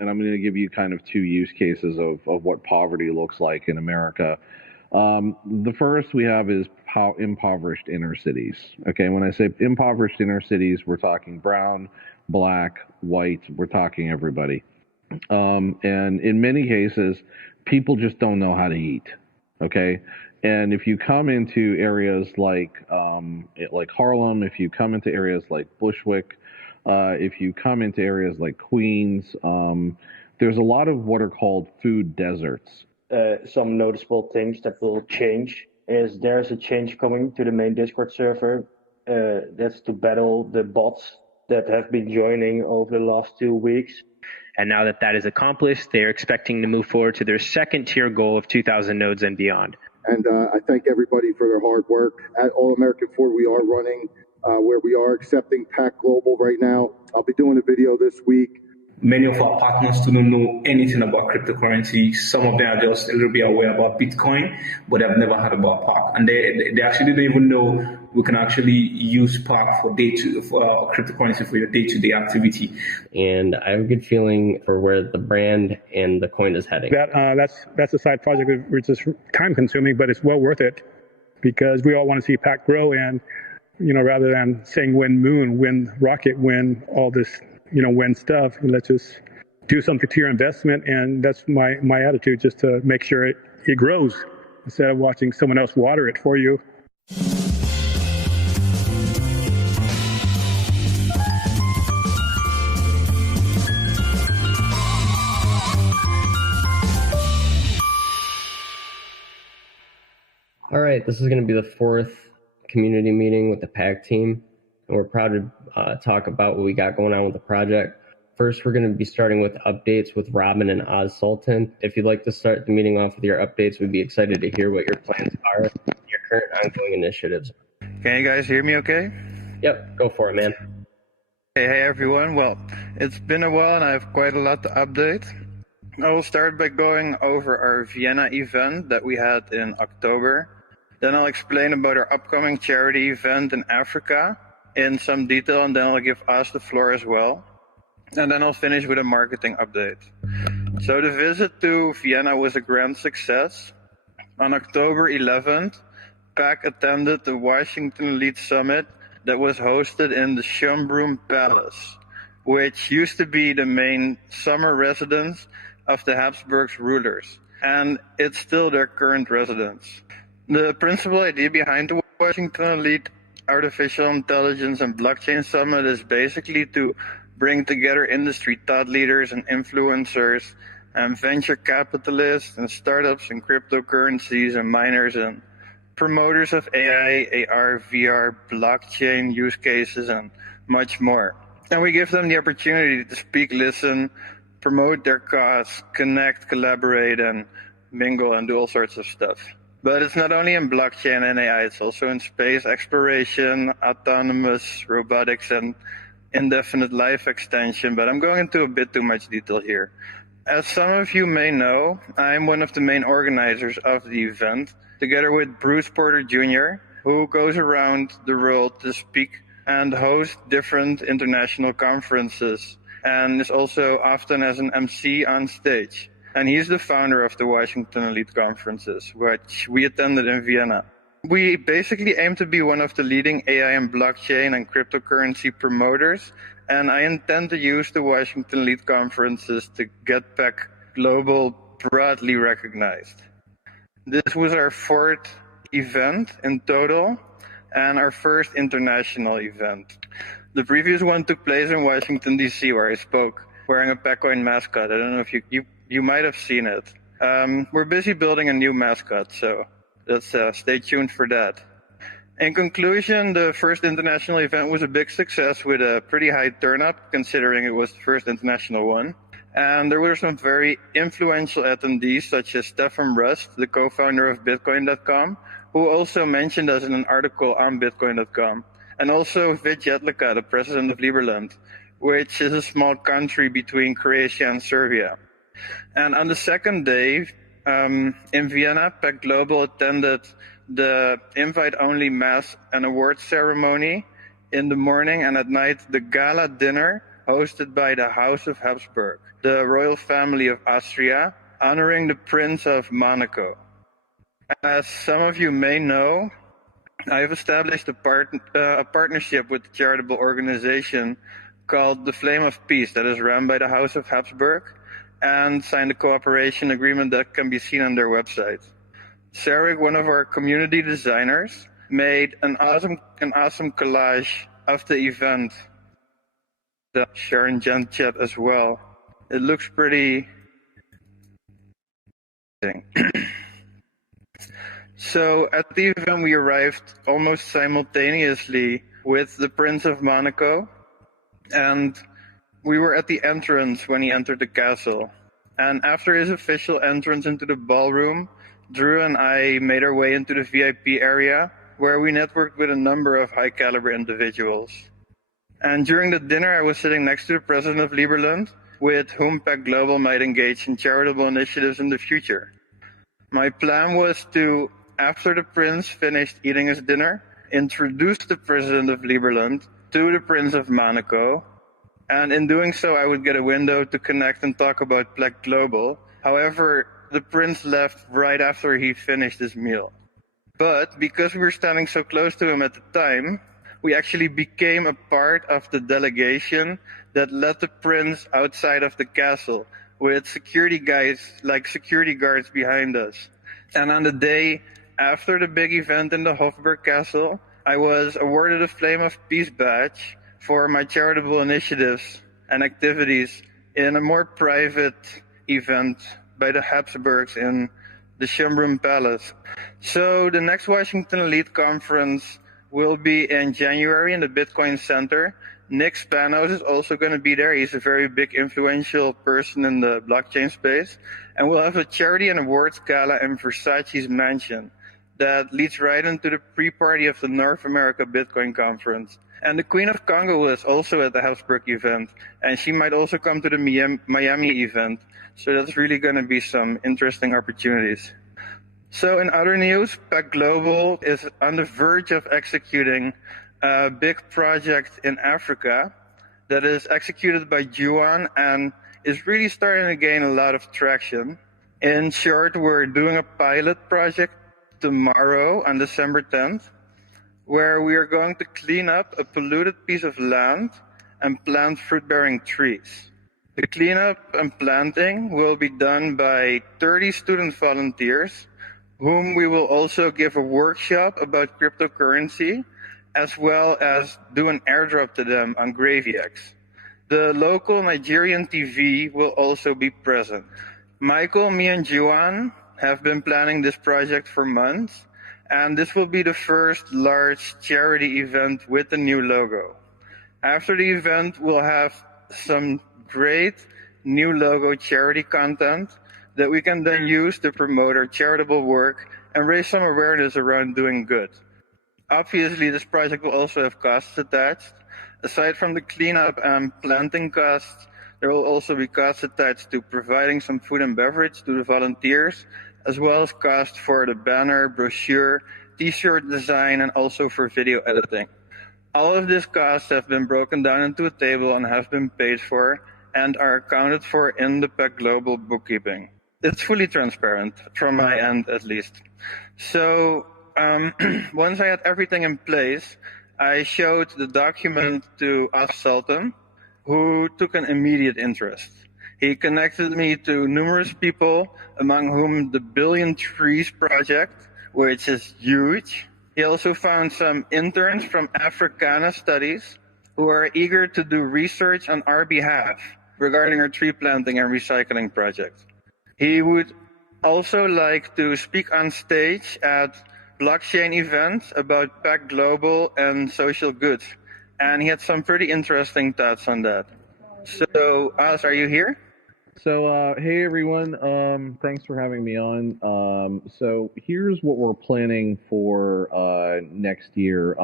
and I'm going to give you kind of two use cases of what poverty looks like in America. The first we have is how impoverished inner cities. Okay, when I say impoverished inner cities, we're talking brown, black, white, we're talking everybody. And in many cases, people just don't know how to eat. Okay, and if you come into areas like Harlem, if you come into areas like Bushwick, if you come into areas like Queens, there's a lot of what are called food deserts. Some noticeable things that will change is there's a change coming to the main Discord server. That's to battle the bots that have been joining over the last 2 weeks. And now that that is accomplished, they're expecting to move forward to their second tier goal of 2,000 nodes and beyond. And I thank everybody for their hard work. At All American Ford, we are running where we are accepting PAC Global right now. I'll be doing a video this week. Many of our partners don't know anything about cryptocurrency. Some of them are just a little bit aware about Bitcoin, but they've never heard about PAC. And they actually don't even know we can actually use PAC for cryptocurrency for your day-to-day activity. And I have a good feeling for where the brand and the coin is heading. That's a side project which is time consuming, but it's well worth it because we all want to see PAC grow. And, rather than saying win moon, win rocket, win all this, win stuff, let's just do something to your investment. And that's my attitude, just to make sure it grows instead of watching someone else water it for you. All right, this is going to be the fourth community meeting with the PAC team, and we're proud to talk about what we got going on with the project. First, we're going to be starting with updates with Robin and Oz Sultan. If you'd like to start the meeting off with your updates, we'd be excited to hear what your plans are and your current ongoing initiatives. Can you guys hear me okay? Yep, go for it, man. Hey everyone. Well, it's been a while and I have quite a lot to update. I will start by going over our Vienna event that we had in October. Then I'll explain about our upcoming charity event in Africa in some detail, and then I'll give Oz the floor as well. And then I'll finish with a marketing update. So the visit to Vienna was a grand success. On October 11th, PAC attended the Washington Lead Summit that was hosted in the Schönbrunn Palace, which used to be the main summer residence of the Habsburg rulers, and it's still their current residence. The principal idea behind the Washington Elite Artificial Intelligence and Blockchain Summit is basically to bring together industry thought leaders and influencers and venture capitalists and startups and cryptocurrencies and miners and promoters of AI, AR, VR, blockchain use cases, and much more. And we give them the opportunity to speak, listen, promote their cause, connect, collaborate, and mingle and do all sorts of stuff. But it's not only in blockchain and AI, it's also in space exploration, autonomous robotics, and indefinite life extension. But I'm going into a bit too much detail here. As some of you may know, I'm one of the main organizers of the event, together with Bruce Porter Jr., who goes around the world to speak and host different international conferences, and is also often as an MC on stage. And he's the founder of the Washington Elite Conferences, which we attended in Vienna. We basically aim to be one of the leading AI and blockchain and cryptocurrency promoters, and I intend to use the Washington Elite Conferences to get PAC Global broadly recognized. This was our fourth event in total, and our first international event. The previous one took place in Washington, D.C., where I spoke, wearing a PACcoin mascot. I don't know if you might have seen it. We're busy building a new mascot, so let's stay tuned for that. In conclusion, the first international event was a big success with a pretty high turnout, considering it was the first international one. And there were some very influential attendees, such as Stefan Rust, the co-founder of Bitcoin.com, who also mentioned us in an article on Bitcoin.com. And also Vit Jedlicka, the president of Liberland, which is a small country between Croatia and Serbia. And on the second day, in Vienna, PAC Global attended the invite-only mass and award ceremony in the morning, and at night the gala dinner hosted by the House of Habsburg. the royal family of Austria, honoring the Prince of Monaco. As some of you may know, I have established a partnership with a charitable organization called the Flame of Peace that is run by the House of Habsburg, and signed a cooperation agreement that can be seen on their website. Sarek, one of our community designers, made an awesome collage of the event that I'll share in Gen Chat as well. It looks pretty So at the event we arrived almost simultaneously with the Prince of Monaco, and we were at the entrance when he entered the castle. And after his official entrance into the ballroom, Drew and I made our way into the VIP area, where we networked with a number of high caliber individuals. And during the dinner, I was sitting next to the president of Liberland, with whom PAC Global might engage in charitable initiatives in the future. My plan was to, after the prince finished eating his dinner, introduce the president of Liberland to the Prince of Monaco, and in doing so, I would get a window to connect and talk about PAC Global. However, the prince left right after he finished his meal. But because we were standing so close to him at the time, we actually became a part of the delegation that led the prince outside of the castle with security guards behind us. And on the day after the big event in the Hofburg Castle, I was awarded a Flame of Peace badge for my charitable initiatives and activities in a more private event by the Habsburgs in the Schönbrunn Palace. So the next Washington Elite Conference will be in January in the Bitcoin Center. Nick Spanos is also going to be there. He's a very big, influential person in the blockchain space. And we'll have a charity and awards gala in Versace's mansion that leads right into the pre-party of the North America Bitcoin Conference. And the Queen of Congo is also at the Habsburg event, and she might also come to the Miami event. So that's really going to be some interesting opportunities. So in other news, PAC Global is on the verge of executing a big project in Africa that is executed by Juan and is really starting to gain a lot of traction. In short, we're doing a pilot project tomorrow on December 10th, where we are going to clean up a polluted piece of land and plant fruit-bearing trees. The cleanup and planting will be done by 30 student volunteers, whom we will also give a workshop about cryptocurrency, as well as do an airdrop to them on GravyX. The local Nigerian TV will also be present. Michael, me, and Juan have been planning this project for months, and this will be the first large charity event with the new logo. After the event, we'll have some great new logo charity content that we can then use to promote our charitable work and raise some awareness around doing good. Obviously, this project will also have costs attached. Aside from the cleanup and planting costs, there will also be costs attached to providing some food and beverage to the volunteers, as well as costs for the banner, brochure, t-shirt design, and also for video editing. All of these costs have been broken down into a table and have been paid for and are accounted for in the PAC Global bookkeeping. It's fully transparent, from my end at least. So once I had everything in place, I showed the document to As Sultan, who took an immediate interest. He connected me to numerous people, among whom the Billion Trees Project, which is huge. He also found some interns from Africana Studies who are eager to do research on our behalf regarding our tree planting and recycling project. He would also like to speak on stage at blockchain events about PAC Global and social goods. And he had some pretty interesting thoughts on that. So, As, are you here? So, hey everyone, thanks for having me on. So here's what we're planning for next year.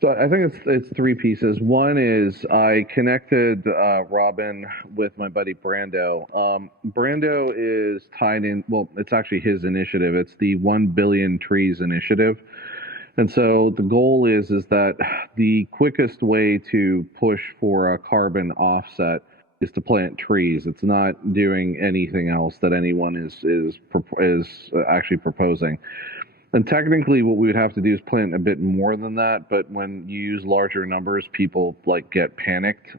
So I think it's three pieces. One is I connected Robin with my buddy Brando. Brando is tied in, well, it's actually his initiative. It's the 1 Billion Trees Initiative. And so the goal is that the quickest way to push for a carbon offset is to plant trees. It's not doing anything else that anyone is actually proposing. And technically, what we would have to do is plant a bit more than that. But when you use larger numbers, people like get panicked.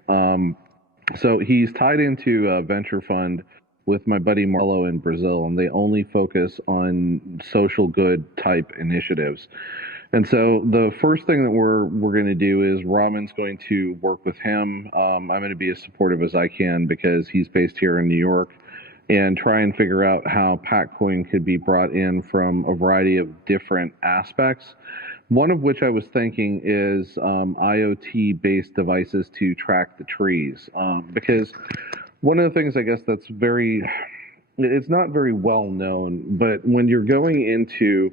So he's tied into a venture fund with my buddy Marlo in Brazil, and they only focus on social good type initiatives. And so the first thing that we're going to do is Raman's going to work with him. I'm going to be as supportive as I can because he's based here in New York, and try and figure out how PAC coin could be brought in from a variety of different aspects. One of which I was thinking is IoT-based devices to track the trees, because one of the things I guess that's it's not very well known, but when you're going into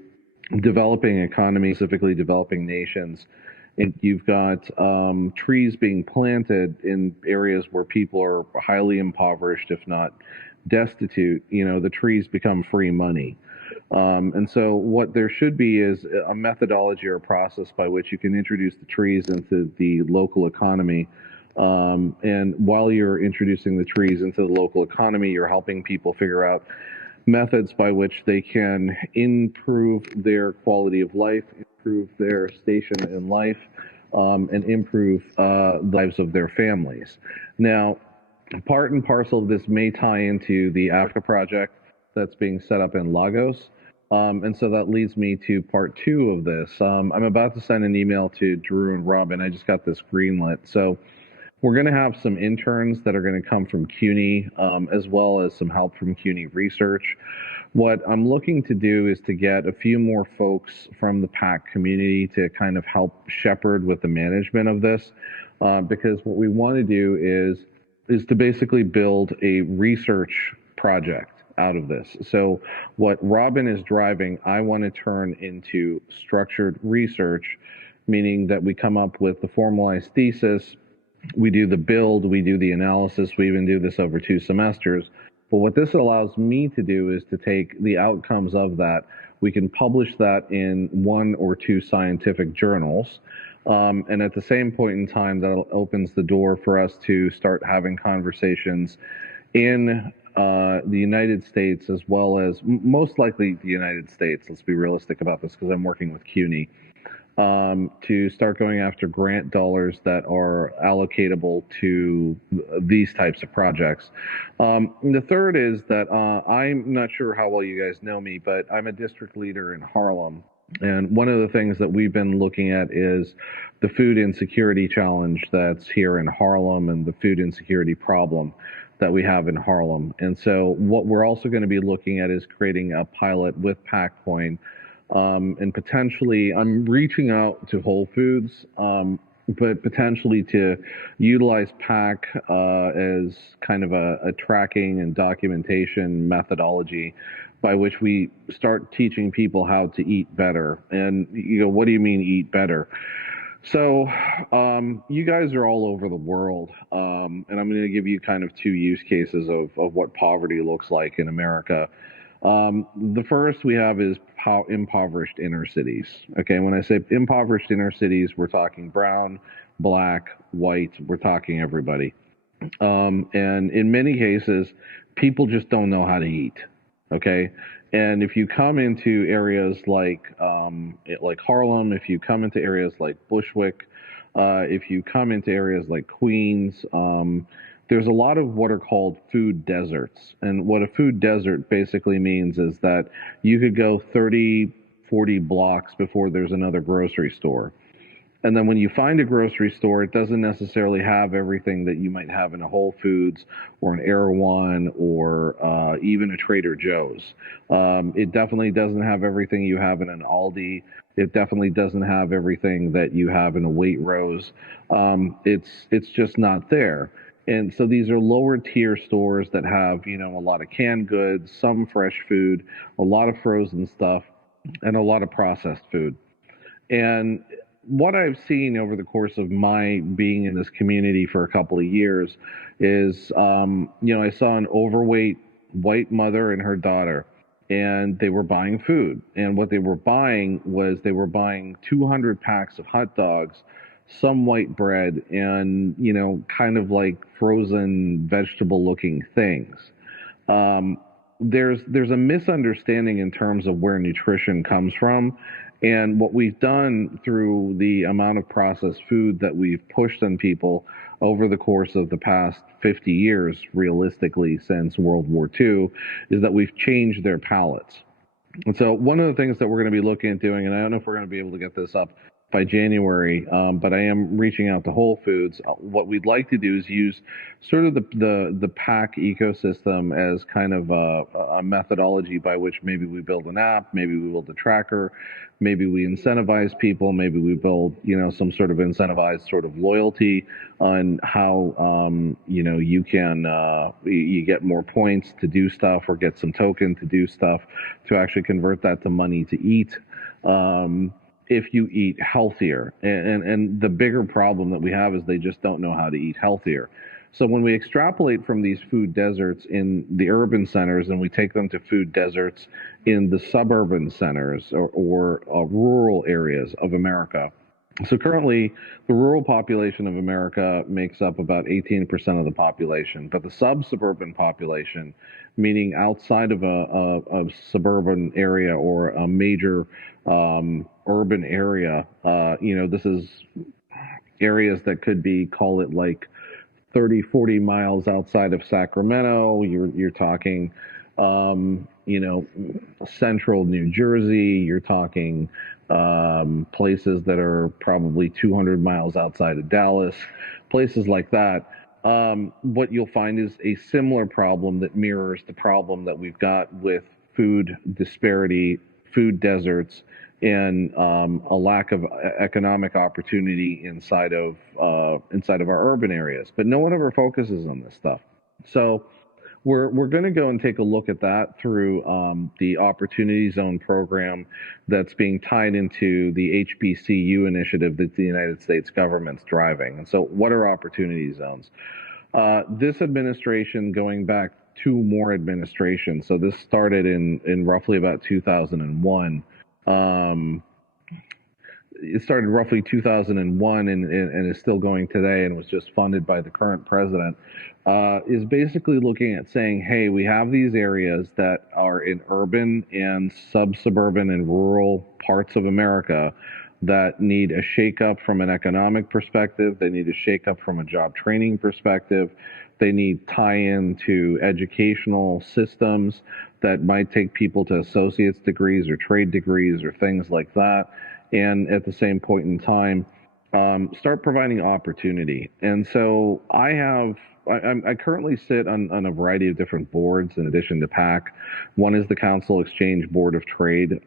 developing economies, specifically developing nations, and you've got trees being planted in areas where people are highly impoverished, if not destitute, the trees become free money. And so what there should be is a methodology or a process by which you can introduce the trees into the local economy. And while you're introducing the trees into the local economy, you're helping people figure out methods by which they can improve their quality of life, improve their station in life, and improve the lives of their families. Now, part and parcel of this may tie into the Africa project that's being set up in Lagos. And so that leads me to part 2 of this. I'm about to send an email to Drew and Robin. I just got this greenlit. So we're going to have some interns that are going to come from CUNY, as well as some help from CUNY Research. What I'm looking to do is to get a few more folks from the PAC community to kind of help shepherd with the management of this, because what we want to do is to basically build a research project out of this. So what Robin is driving, I want to turn into structured research, meaning that we come up with the formalized thesis, we do the build, we do the analysis, we even do this over 2 semesters. But what this allows me to do is to take the outcomes of that. We can publish that in 1 or 2 scientific journals. And at the same point in time, that opens the door for us to start having conversations in the United States, as well as most likely the United States. Let's be realistic about this because I'm working with CUNY. To start going after grant dollars that are allocatable to these types of projects. The third is that I'm not sure how well you guys know me, but I'm a district leader in Harlem. And one of the things that we've been looking at is the food insecurity challenge that's here in Harlem and the food insecurity problem that we have in Harlem. And so what we're also going to be looking at is creating a pilot with PAC coin. And potentially, I'm reaching out to Whole Foods, but potentially to utilize PAC as kind of a tracking and documentation methodology by which we start teaching people how to eat better. And, what do you mean eat better? So you guys are all over the world, and I'm going to give you kind of 2 use cases of what poverty looks like in America. The first we have is impoverished inner cities. Okay, when I say impoverished inner cities, we're talking brown, black, white, we're talking everybody. And in many cases, people just don't know how to eat. Okay, and if you come into areas like Harlem, if you come into areas like Bushwick, if you come into areas like Queens, there's a lot of what are called food deserts. And what a food desert basically means is that you could go 30, 40 blocks before there's another grocery store. And then when you find a grocery store, it doesn't necessarily have everything that you might have in a Whole Foods or an Erewhon or even a Trader Joe's. It definitely doesn't have everything you have in an Aldi. It definitely doesn't have everything that you have in a Waitrose. It's just not there. And so these are lower tier stores that have, a lot of canned goods, some fresh food, a lot of frozen stuff, and a lot of processed food. And what I've seen over the course of my being in this community for a couple of years is, I saw an overweight white mother and her daughter, and they were buying food. And what they were buying was 200 packs of hot dogs, some white bread, and, kind of like frozen vegetable looking things. There's a misunderstanding in terms of where nutrition comes from. And what we've done through the amount of processed food that we've pushed on people over the course of the past 50 years, realistically, since World War II, is that we've changed their palates. And so one of the things that we're going to be looking at doing, and I don't know if we're going to be able to get this up by January, but I am reaching out to Whole Foods. What we'd like to do is use sort of the PAC ecosystem as kind of a methodology by which maybe we build an app, maybe we build a tracker, maybe we incentivize people, maybe we build, some sort of incentivized sort of loyalty on how, you can, you get more points to do stuff or get some token to do stuff to actually convert that to money to eat. If you eat healthier. And the bigger problem that we have is they just don't know how to eat healthier. So when we extrapolate from these food deserts in the urban centers and we take them to food deserts in the suburban centers or rural areas of America. So currently, the rural population of America makes up about 18% of the population, but the sub-suburban population, meaning outside of a suburban area or a major urban area, this is areas that could be, call it like 30, 40 miles outside of Sacramento. You're talking, central New Jersey. You're talking places that are probably 200 miles outside of Dallas, places like that. What you'll find is a similar problem that mirrors the problem that we've got with food disparity, food deserts, and a lack of economic opportunity inside of our urban areas. But no one ever focuses on this stuff. So we're going to go and take a look at that through the Opportunity Zone program that's being tied into the HBCU initiative that the United States government's driving. And so what are Opportunity Zones? This administration, going back two more administrations, so this started in roughly about 2001. It started roughly 2001 and is still going today and was just funded by the current president, is basically looking at saying, hey, we have these areas that are in urban and sub-suburban and rural parts of America that need a shakeup from an economic perspective. They need a shakeup from a job training perspective. They need tie-in to educational systems that might take people to associate's degrees or trade degrees or things like that. And at the same point in time, start providing opportunity. And so I currently sit on a variety of different boards in addition to PAC. One is the Council Exchange Board of Trade,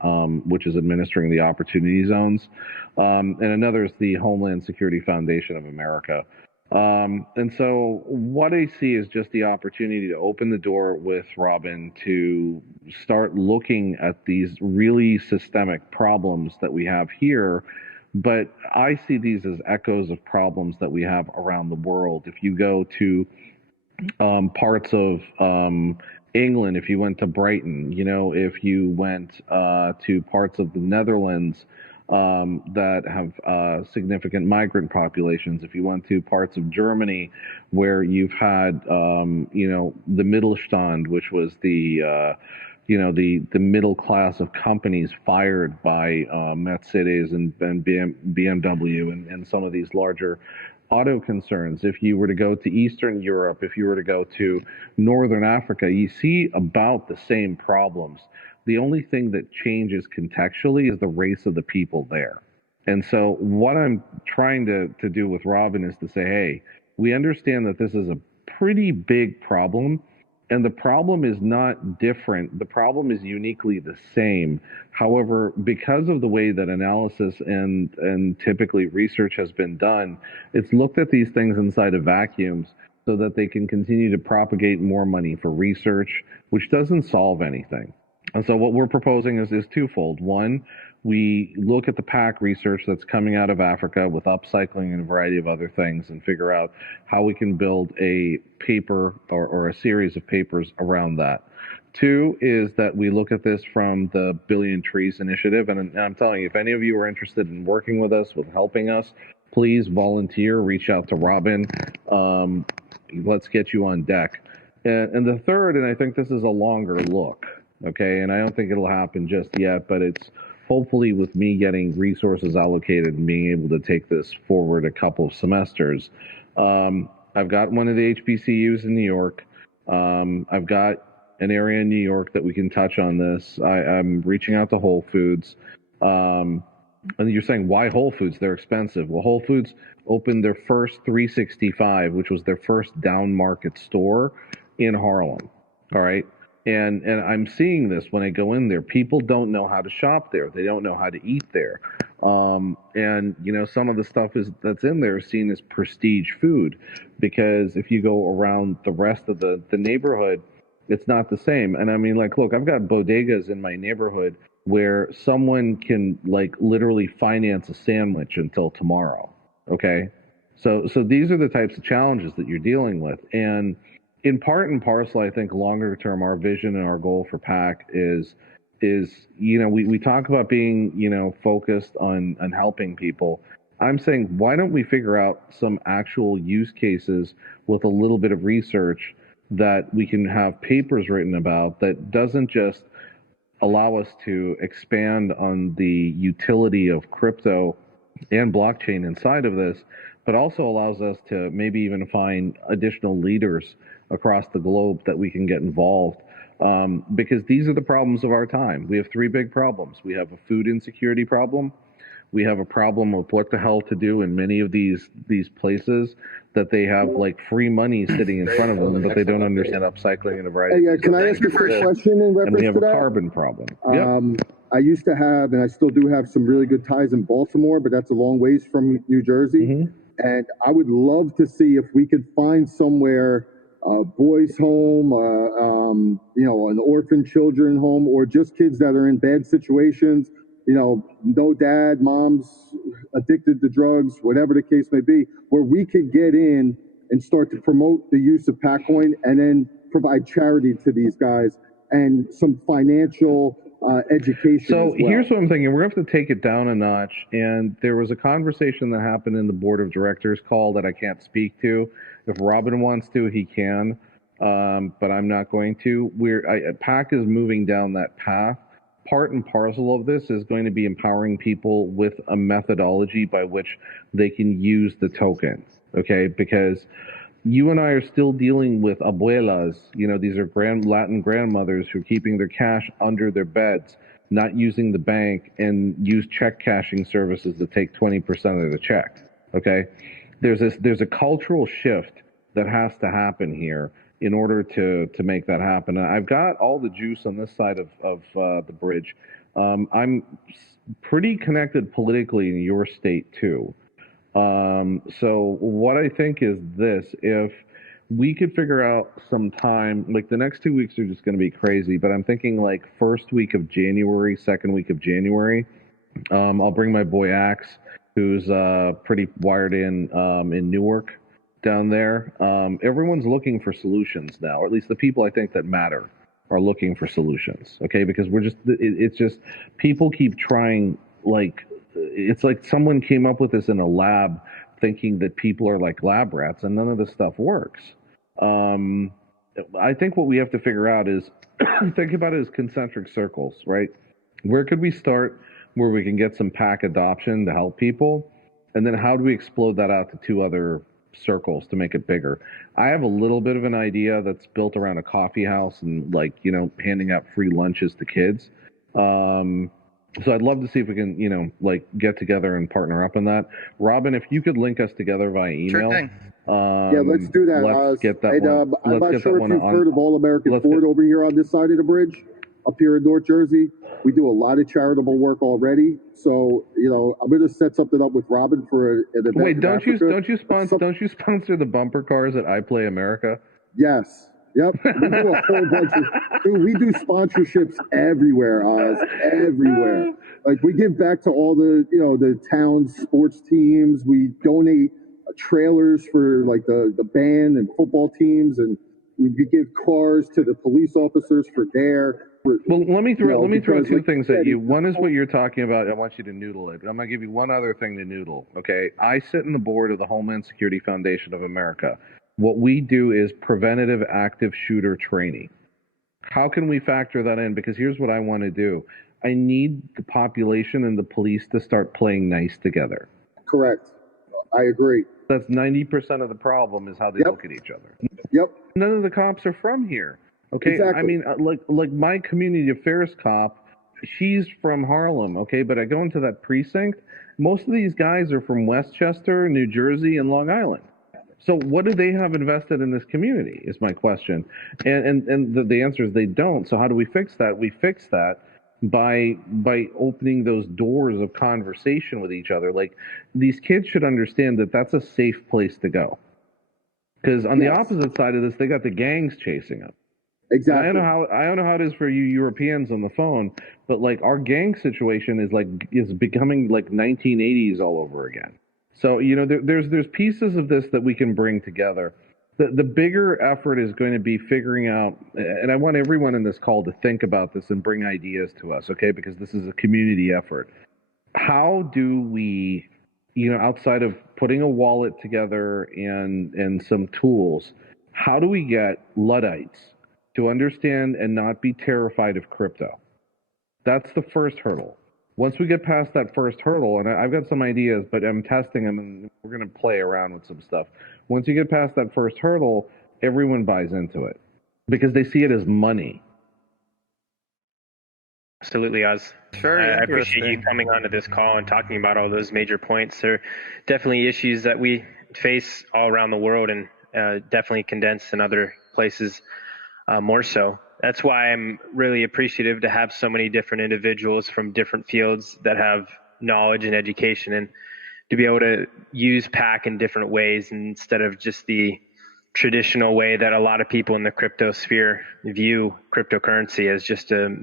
which is administering the Opportunity Zones. And another is the Homeland Security Foundation of America. And so what I see is just the opportunity to open the door with Robin to start looking at these really systemic problems that we have here. But I see these as echoes of problems that we have around the world. If you go to parts of England, if you went to Brighton, if you went to parts of the Netherlands, that have significant migrant populations. If you went to parts of Germany where you've had, the Mittelstand, which was the middle class of companies fired by Mercedes and BMW and some of these larger auto concerns. If you were to go to Eastern Europe, if you were to go to Northern Africa, you see about the same problems. The only thing that changes contextually is the race of the people there. And so what I'm trying to do with Robin is to say, hey, we understand that this is a pretty big problem, and the problem is not different. The problem is uniquely the same. However, because of the way that analysis and typically research has been done, it's looked at these things inside of vacuums so that they can continue to propagate more money for research, which doesn't solve anything. And so what we're proposing is twofold. One, we look at the PAC research that's coming out of Africa with upcycling and a variety of other things and figure out how we can build a paper or a series of papers around that. Two is that we look at this from the Billion Trees Initiative. And I'm telling you, if any of you are interested in working with us, with helping us, please volunteer, reach out to Robin. Let's get you on deck. And the third, and I think this is a longer look, okay, and I don't think it'll happen just yet, but it's hopefully with me getting resources allocated and being able to take this forward a couple of semesters. I've got one of the HBCUs in New York. I've got an area in New York that we can touch on this. I'm reaching out to Whole Foods. And you're saying, why Whole Foods? They're expensive. Well, Whole Foods opened their first 365, which was their first down market store in Harlem. All right. And I'm seeing this when I go in there. People don't know how to shop there. They don't know how to eat there. And you know, some of the stuff that's in there is seen as prestige food, because if you go around the rest of the neighborhood, it's not the same. And I mean, like, look, I've got bodegas in my neighborhood where someone can like literally finance a sandwich until tomorrow. Okay. So these are the types of challenges that you're dealing with. And in part and parcel, I think longer term, our vision and our goal for PAC is, you know, we talk about being, you know, focused on helping people. I'm saying, why don't we figure out some actual use cases with a little bit of research that we can have papers written about that doesn't just allow us to expand on the utility of crypto and blockchain inside of this, but also allows us to maybe even find additional leaders across the globe that we can get involved. Because these are the problems of our time. We have three big problems. We have a food insecurity problem. We have a problem of what the hell to do in many of these places that they have like free money sitting in front of them, but they don't understand upcycling and a variety. Hey, can I ask you a quick question in reference to that? And we have a carbon problem. I used to have, and I still do have, some really good ties in Baltimore, but that's a long ways from New Jersey. Mm-hmm. And I would love to see if we could find somewhere, a boys' home, you know, an orphan children home, or just kids that are in bad situations. You know, no dad, mom's addicted to drugs, whatever the case may be, where we could get in and start to promote the use of PAC coin and then provide charity to these guys and some financial education. So here's what I'm thinking. We're going to have to take it down a notch. And there was a conversation that happened in the board of directors call that I can't speak to. If Robin wants to, he can, but I'm not going to. PAC is moving down that path. Part and parcel of this is going to be empowering people with a methodology by which they can use the token, okay? Because you and I are still dealing with abuelas, you know, these are Latin grandmothers who are keeping their cash under their beds, not using the bank, and use check cashing services that take 20% of the check, okay? There's a cultural shift that has to happen here in order to make that happen. And I've got all the juice on this side of the bridge. I'm pretty connected politically in your state too. So what I think is this: if we could figure out some time, like the next 2 weeks are just going to be crazy, but I'm thinking like first week of January, second week of January, I'll bring my boy Axe, who's pretty wired in Newark down there. Everyone's looking for solutions now, or at least the people I think that matter are looking for solutions. Okay, because it's just people keep trying. Like, it's like someone came up with this in a lab, thinking that people are like lab rats, and none of this stuff works. I think what we have to figure out is think about it as concentric circles, right? Where could we start where we can get some PAC adoption to help people, and then how do we explode that out to two other circles to make it bigger? I have a little bit of an idea that's built around a coffee house and, like, you know, handing out free lunches to kids. So I'd love to see if we can, you know, like get together and partner up on that. Robin, if you could link us together via email. Sure thing. Yeah, let's do that. Let's get that one. I'm not sure if you've heard of All American Let's Ford get- over here on this side of the bridge, up here in North Jersey. We do a lot of charitable work already. So, you know, I'm going to set something up with Robin for an event. Wait, in don't you Africa. sponsor the bumper cars at I Play America? Yes. Yep. We do a whole bunch of, dude, we do sponsorships everywhere, Oz, everywhere. Like, we give back to all the, you know, the town's sports teams. We donate trailers for like the band and football teams, and We give cars to the police officers for their. Well, let me throw two like things at you. One is what you're talking about. I want you to noodle it. I'm going to give you one other thing to noodle. Okay, I sit in the board of the Homeland Security Foundation of America. What we do is preventative active shooter training. How can we factor that in? Because here's what I want to do. I need the population and the police to start playing nice together. Correct. I agree. That's 90% of the problem is how they look at each other. Yep. None of the cops are from here. Okay, Exactly. I mean, like my community affairs cop, she's from Harlem. Okay, but I go into that precinct. Most of these guys are from Westchester, New Jersey, and Long Island. So what do they have invested in this community? Is my question, and the answer is they don't. So how do we fix that? We fix that by opening those doors of conversation with each other. Like these kids should understand that that's a safe place to go. Because on the opposite side of this, they got the gangs chasing them. Exactly. And I don't know how it is for you Europeans on the phone, but like our gang situation is becoming like 1980s all over again. So there's pieces of this that we can bring together. The bigger effort is going to be figuring out, and I want everyone in this call to think about this and bring ideas to us, okay? Because this is a community effort. How do we, outside of putting a wallet together and some tools, how do we get Luddites to understand and not be terrified of crypto? That's the first hurdle. Once we get past that first hurdle, and I've got some ideas, but I'm testing them, and we're going to play around with some stuff. Once you get past that first hurdle, everyone buys into it because they see it as money. Absolutely, Oz. I appreciate you coming onto this call and talking about all those major points. They're definitely issues that we face all around the world, and definitely condensed in other places more so. That's why I'm really appreciative to have so many different individuals from different fields that have knowledge and education, and to be able to use PAC in different ways instead of just the traditional way that a lot of people in the crypto sphere view cryptocurrency as just a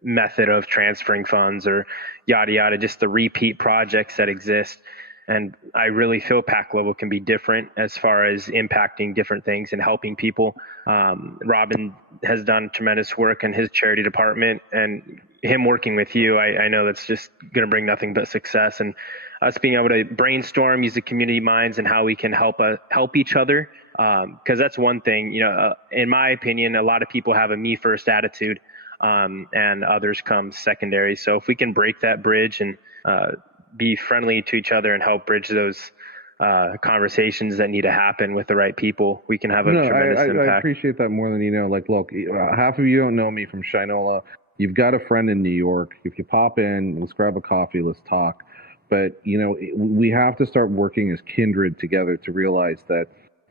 method of transferring funds or yada yada, just the repeat projects that exist. And I really feel PAC Global can be different as far as impacting different things and helping people. Robin has done tremendous work in his charity department, and him working with you, I know that's just going to bring nothing but success. And us being able to brainstorm, use the community minds, and how we can help each other. Because that's one thing, in my opinion, a lot of people have a me first attitude, and others come secondary. So if we can break that bridge and be friendly to each other and help bridge those conversations that need to happen with the right people, we can have a tremendous impact. I appreciate that more than you know. Like, look, half of you don't know me from Shinola. You've got a friend in New York. If you pop in, let's grab a coffee, let's talk. But, we have to start working as kindred together to realize that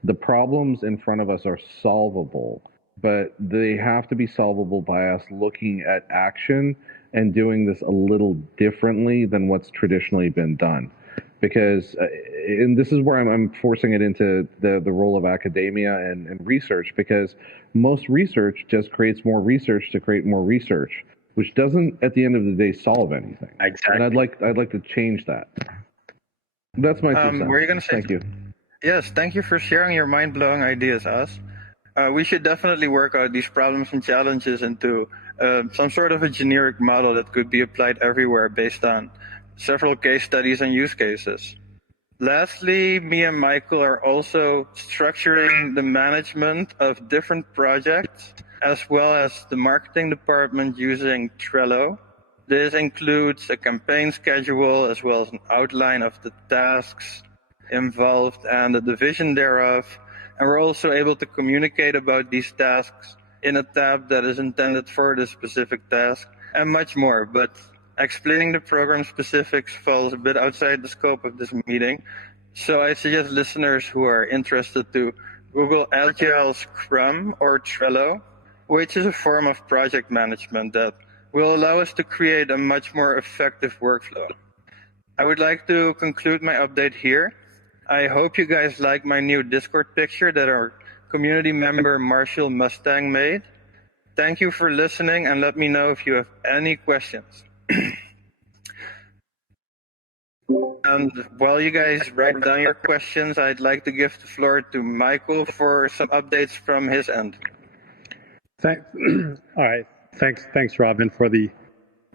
the problems in front of us are solvable, but they have to be solvable by us looking at action and doing this a little differently than what's traditionally been done. Because, and this is where I'm forcing it into the role of academia and research, because most research just creates more research to create more research, which doesn't, at the end of the day, solve anything. Exactly. And I'd like to change that. That's my 2 cents. Were you going to say? Thank you. Yes, thank you for sharing your mind-blowing ideas, Oz. We should definitely work out these problems and challenges into some sort of a generic model that could be applied everywhere based on several case studies and use cases. Lastly, me and Michael are also structuring the management of different projects as well as the marketing department using Trello. This includes a campaign schedule as well as an outline of the tasks involved and the division thereof. And we're also able to communicate about these tasks in a tab that is intended for the specific task and much more. But explaining the program specifics falls a bit outside the scope of this meeting. So I suggest listeners who are interested to Google Agile Scrum or Trello, which is a form of project management that will allow us to create a much more effective workflow. I would like to conclude my update here. I hope you guys like my new Discord picture that our community member Marshall Mustang made. Thank you for listening, and let me know if you have any questions. And while you guys write down your questions, I'd like to give the floor to Michael for some updates from his end. All right. Thanks, Robin, for the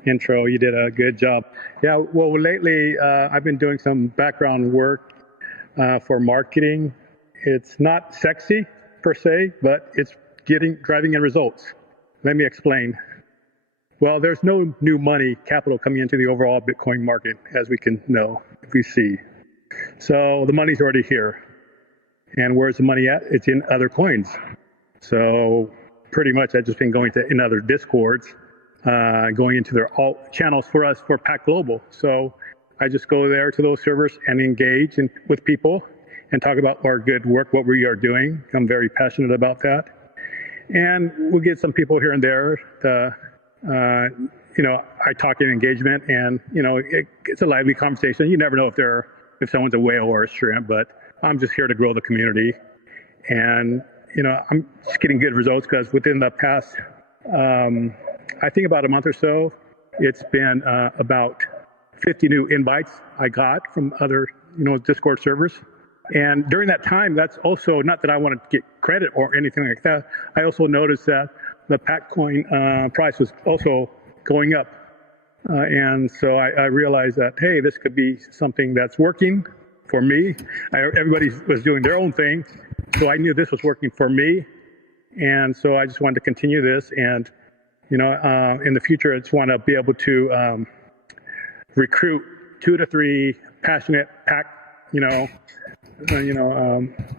intro. You did a good job. Yeah, well, lately I've been doing some background work for marketing. It's not sexy per se, but it's driving in results. Let me explain. Well, there's no new money, capital coming into the overall Bitcoin market, as we can know, if we see. So the money's already here. And where's the money at? It's in other coins. So pretty much I've just been going in other Discords, going into their alt channels for us for PAC Global. So I just go there to those servers and engage with people and talk about our good work, what we are doing. I'm very passionate about that. And we'll get some people here and there I talk in engagement, and it's a lively conversation. You never know if someone's a whale or a shrimp, but I'm just here to grow the community. And I'm just getting good results because within the past, I think about a month or so, it's been about 50 new invites I got from other Discord servers. And during that time, that's also not that I want to get credit or anything like that. I also noticed that the PAC coin price was also going up. And so I realized that, hey, this could be something that's working for me. Everybody was doing their own thing. So I knew this was working for me. And so I just wanted to continue this. And, in the future, I just want to be able to recruit 2 to 3 passionate PAC,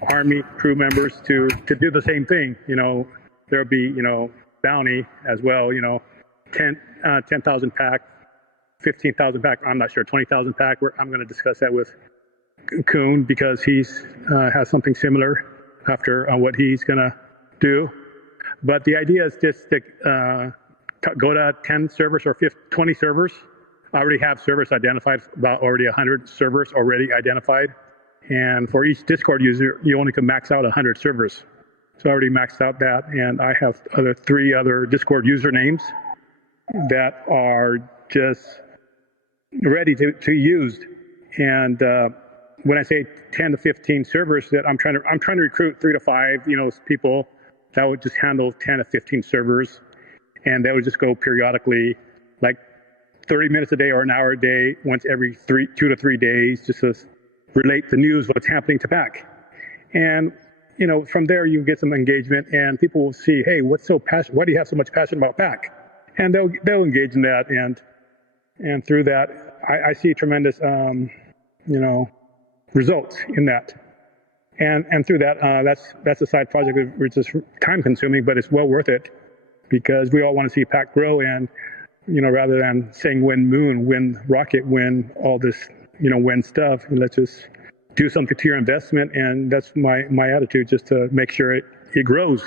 Army crew members to do the same thing. There'll be, bounty as well, 10,000 PAC, 15,000 PAC, I'm not sure, 20,000 PAC. I'm going to discuss that with Kuhn because he's has something similar after what he's going to do. But the idea is just to go to 10 servers or 20 servers. I already have servers identified, about already 100 servers already identified. And for each Discord user, you only can max out 100 servers. So I already maxed out that, and I have 3 other Discord usernames that are just ready to use. And when I say 10 to 15 servers, that I'm trying to recruit 3 to 5, people that would just handle 10 to 15 servers, and they would just go periodically, like 30 minutes a day or an hour a day, once every 2 to 3 days, just to relate the news, what's happening to PAC. And from there you get some engagement, and people will see, hey, why do you have so much passion about PAC? And they'll engage in that, and through that, I see tremendous, results in that. And through that, that's a side project which is time consuming, but it's well worth it because we all want to see PAC grow, and rather than saying win rocket, win all this, win stuff, let's just do something to your investment. And that's my attitude, just to make sure it grows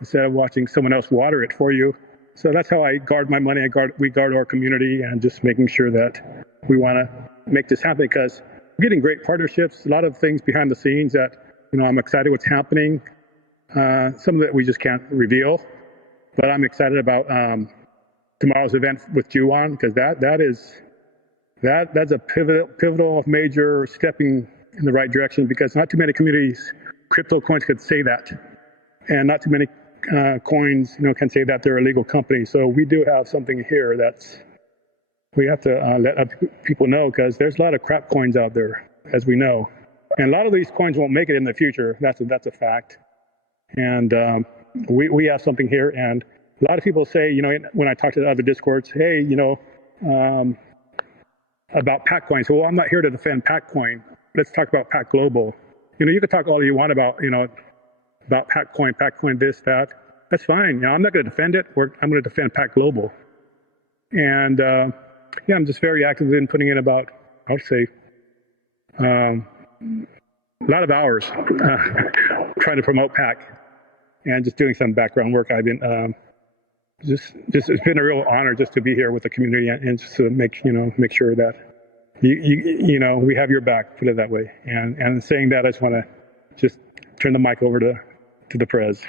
instead of watching someone else water it for you. So that's how I guard my money. We guard our community, and just making sure that we want to make this happen because we're getting great partnerships, a lot of things behind the scenes that, I'm excited what's happening. Some of it we just can't reveal, but I'm excited about tomorrow's event with Juwan, because that's a pivotal major stepping in the right direction, because not too many communities, crypto coins could say that, and not too many coins can say that they're a legal company. So we do have something here that's we have to let other people know, because there's a lot of crap coins out there, as we know, and a lot of these coins won't make it in the future. That's a fact. And we have something here, and a lot of people say, when I talk to the other Discords, hey, about PAC coins. Well, I'm not here to defend PAC coin. Let's talk about PAC Global. You can talk all you want about, about PAC coin this, that. That's fine. I'm not going to defend it. I'm going to defend PAC Global. And I'm just very active in putting in about, I would say, a lot of hours trying to promote PAC and just doing some background work. I've been just it's been a real honor just to be here with the community, and just to make sure that we have your back, put it that way. And saying that, I just want to just turn the mic over to the Prez.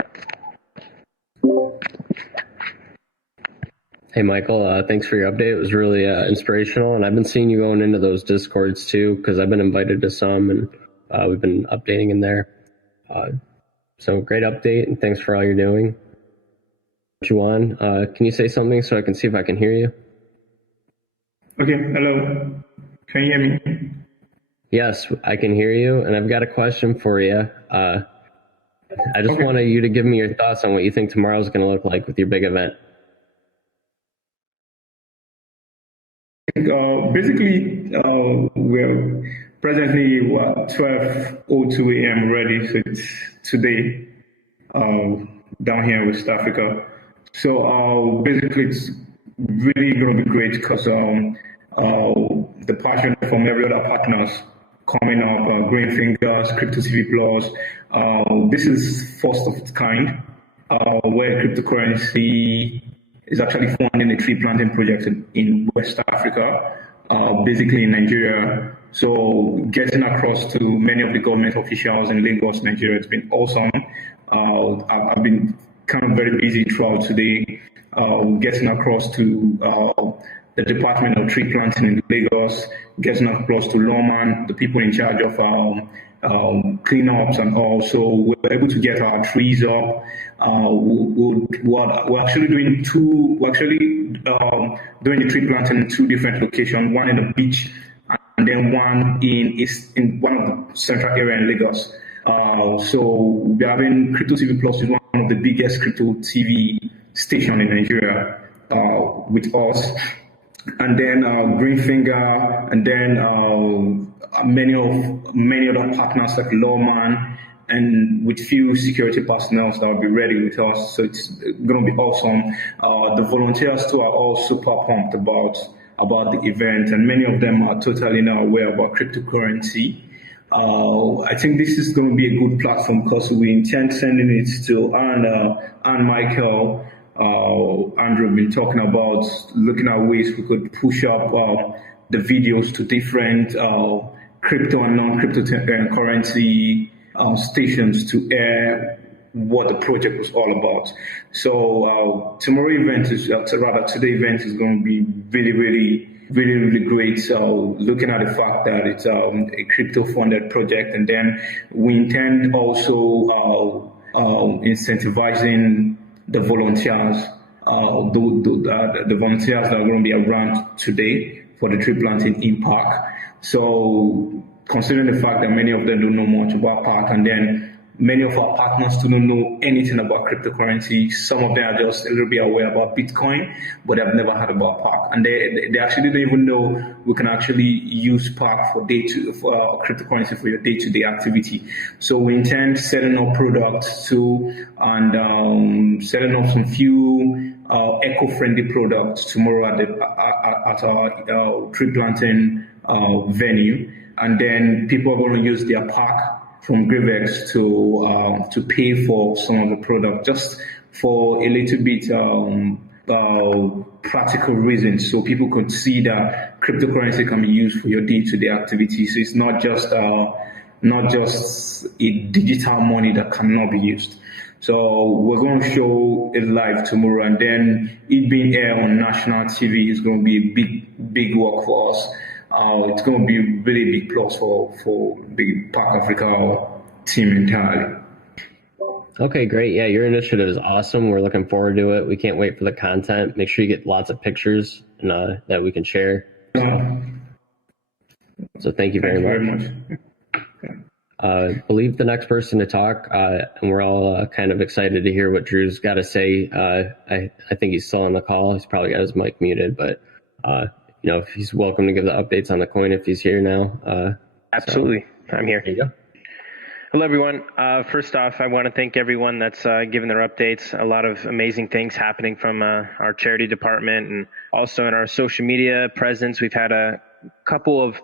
Hey, Michael, thanks for your update. It was really inspirational, and I've been seeing you going into those Discords too, because I've been invited to some, and we've been updating in there. So great update, and thanks for all you're doing. Juan, can you say something so I can see if I can hear you? Okay, hello. Can you hear me? Yes, I can hear you, and I've got a question for you. I just wanted you to give me your thoughts on what you think tomorrow's going to look like with your big event. Basically, we're presently 12:02 a.m. ready, so it's today down here in West Africa. So basically, it's really going to be great because the passion from every other partners coming up, Green Fingers, Crypto TV Plus. This is first of its kind, where cryptocurrency is actually funding a tree planting project in West Africa, basically in Nigeria. So getting across to many of the government officials in Lagos, Nigeria, it's been awesome. I've been kind of very busy throughout today, getting across to the Department of Tree Planting in Lagos, getting across to lawman, the people in charge of cleanups, and also we're able to get our trees up. We're actually doing doing the tree planting in two different locations, one in the beach and then one in one of the central area in Lagos. So we're having Crypto TV Plus is one of the biggest crypto TV station in Nigeria with us. And then Green Finger, and then many other partners like Lawman, and with few security personnel that will be ready with us. So it's going to be awesome. The volunteers too are all super pumped about the event, and many of them are totally now aware about cryptocurrency. I think this is going to be a good platform because we intend sending it to and Michael. Andrew been talking about looking at ways we could push up the videos to different crypto and non-crypto currency stations to air what the project was all about. So today event is going to be really great. Looking at the fact that it's a crypto-funded project, and then we intend also incentivizing the volunteers, the volunteers that are going to be around today for the tree planting in PAC. So considering the fact that many of them don't know much about PAC, and then many of our partners don't know anything about cryptocurrency. Some of them are just a little bit aware about Bitcoin, but they've never heard about PAC. And they actually don't even know we can actually use PAC for cryptocurrency for your day-to-day activity. So we intend setting up products too, and setting up some few eco-friendly products tomorrow at our tree planting venue. And then people are going to use their PAC from Gravex to pay for some of the product, just for a little bit practical reasons, so people could see that cryptocurrency can be used for your day-to-day activities. So it's not just a digital money that cannot be used. So we're going to show it live tomorrow, and then it being aired on national TV is going to be a big work for us. It's going to be a really big plus for the PAC Africa team entirely. Okay, great. Yeah, your initiative is awesome. We're looking forward to it. We can't wait for the content. Make sure you get lots of pictures and, that we can share. So thank you very much. I believe the next person to talk, and we're all kind of excited to hear what Drew's got to say. I think he's still on the call. He's probably got his mic muted, but if he's welcome to give the updates on the coin if he's here now. Absolutely. So, I'm here. There you go. Hello, everyone. First off, I want to thank everyone that's given their updates. A lot of amazing things happening from our charity department, and also in our social media presence. We've had a couple of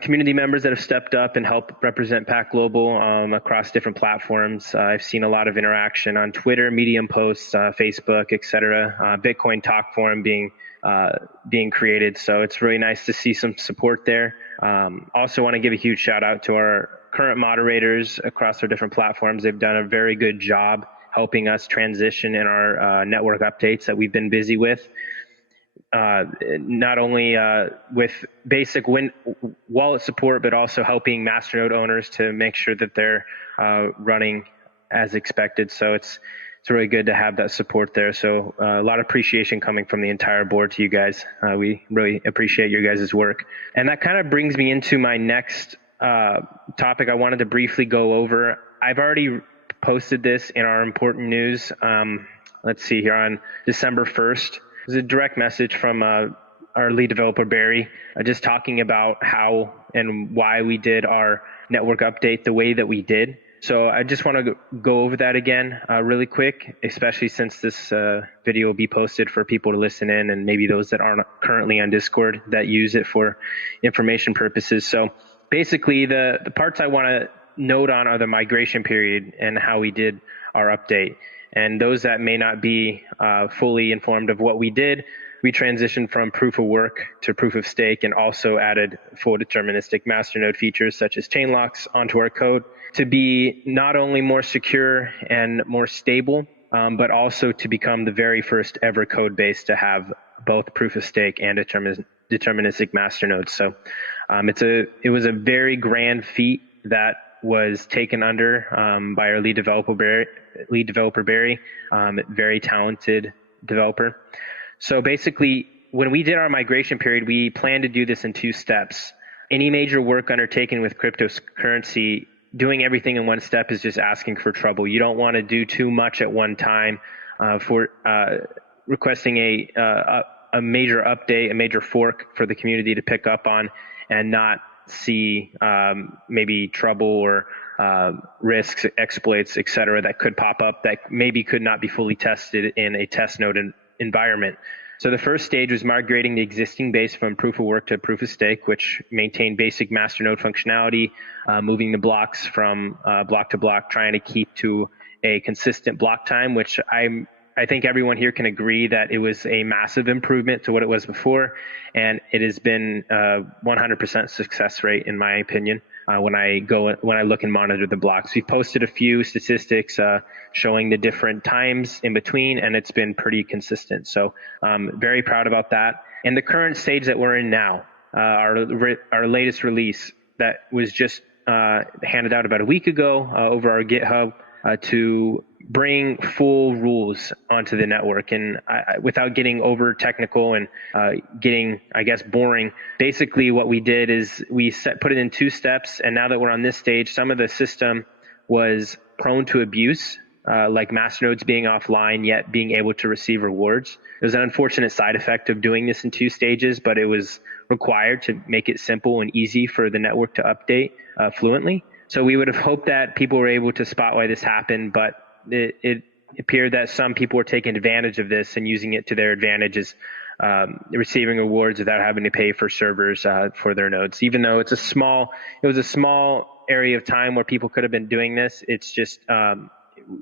community members that have stepped up and helped represent PAC Global across different platforms. I've seen a lot of interaction on Twitter, Medium posts, Facebook, etc. Bitcoin Talk Forum being created. So it's really nice to see some support there. Also want to give a huge shout out to our current moderators across our different platforms. They've done a very good job helping us transition in our network updates that we've been busy with. Not only with basic wallet support, but also helping Masternode owners to make sure that they're running as expected. So it's really good to have that support there. So a lot of appreciation coming from the entire board to you guys. We really appreciate your guys' work. And that kind of brings me into my next topic I wanted to briefly go over. I've already posted this in our important news. Let's see here, on December 1st. It was a direct message from our lead developer, Barry, just talking about how and why we did our network update the way that we did. So I just want to go over that again really quick, especially since this video will be posted for people to listen in, and maybe those that aren't currently on Discord that use it for information purposes. So basically the parts I want to note on are the migration period and how we did our update. And those that may not be fully informed of what we did, we transitioned from proof of work to proof of stake, and also added full deterministic masternode features such as chain locks onto our code to be not only more secure and more stable, but also to become the very first ever code base to have both proof of stake and deterministic masternodes. So it was a very grand feat that was taken under by our lead developer Barry, very talented developer. So basically, when we did our migration period, we planned to do this in 2 steps. Any major work undertaken with cryptocurrency, doing everything in one step is just asking for trouble. You don't want to do too much at one time for requesting a major update, a major fork for the community to pick up on, and not see maybe trouble or risks, exploits, etc., that could pop up that maybe could not be fully tested in a test node environment. So the first stage was migrating the existing base from proof of work to proof of stake, which maintained basic masternode functionality, moving the blocks from block to block, trying to keep to a consistent block time, which I think everyone here can agree that it was a massive improvement to what it was before, and it has been 100% success rate in my opinion. When I look and monitor the blocks, we posted a few statistics showing the different times in between, and it's been pretty consistent. So very proud about that. And the current stage that we're in now, our latest release that was just handed out about a week ago over our GitHub to bring full rules onto the network. And without getting over technical and getting, I guess, boring, basically what we did is we put it in 2 steps. And now that we're on this stage, some of the system was prone to abuse, like masternodes being offline yet being able to receive rewards. It was an unfortunate side effect of doing this in 2 stages, but it was required to make it simple and easy for the network to update fluently. So we would have hoped that people were able to spot why this happened, but it appeared that some people were taking advantage of this and using it to their advantages, receiving rewards without having to pay for servers for their nodes. Even though it was a small area of time where people could have been doing this, it's just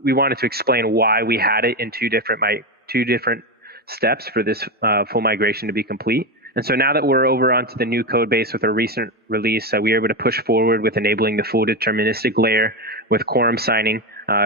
we wanted to explain why we had it in two different steps for this full migration to be complete. And so now that we're over onto the new code base with our recent release, we were able to push forward with enabling the full deterministic layer with quorum signing,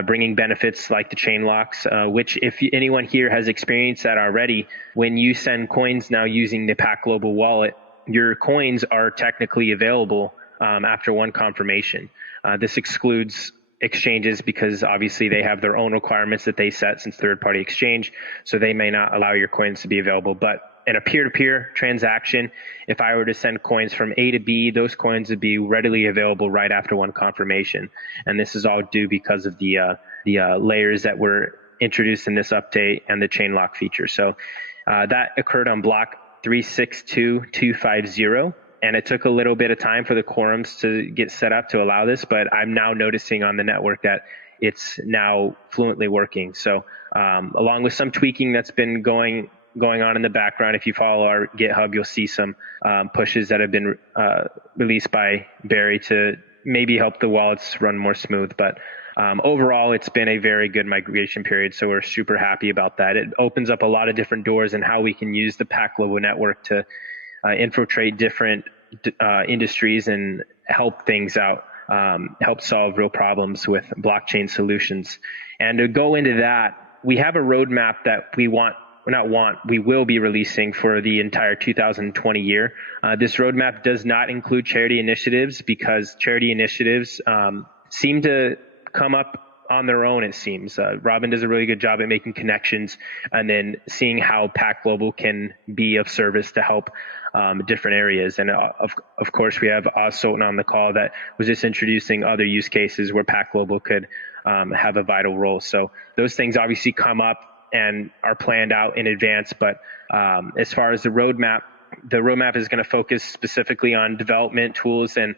bringing benefits like the chain locks, which if anyone here has experienced that already, when you send coins now using the PAC Global wallet, your coins are technically available after one confirmation. This excludes exchanges because obviously they have their own requirements that they set since third-party exchange, so they may not allow your coins to be available. But in a peer-to-peer transaction, if I were to send coins from A to B, those coins would be readily available right after one confirmation. And this is all due because of the layers that were introduced in this update and the chain lock feature. So that occurred on block 362250. And it took a little bit of time for the quorums to get set up to allow this, but I'm now noticing on the network that it's now fluently working. So along with some tweaking that's been going on in the background, if you follow our GitHub, you'll see some pushes that have been released by Barry to maybe help the wallets run more smooth. But overall, it's been a very good migration period, so we're super happy about that. It opens up a lot of different doors in how we can use the PAC Global network to infiltrate different industries and help things out help solve real problems with blockchain solutions. And to go into that, we have a roadmap that we will be releasing for the entire 2020 year. This roadmap does not include charity initiatives because charity initiatives seem to come up on their own, it seems. Robin does a really good job at making connections and then seeing how PAC Global can be of service to help different areas. And of course, we have Oz Sultan on the call that was just introducing other use cases where PAC Global could have a vital role. So those things obviously come up and are planned out in advance. But as far as the roadmap is going to focus specifically on development tools and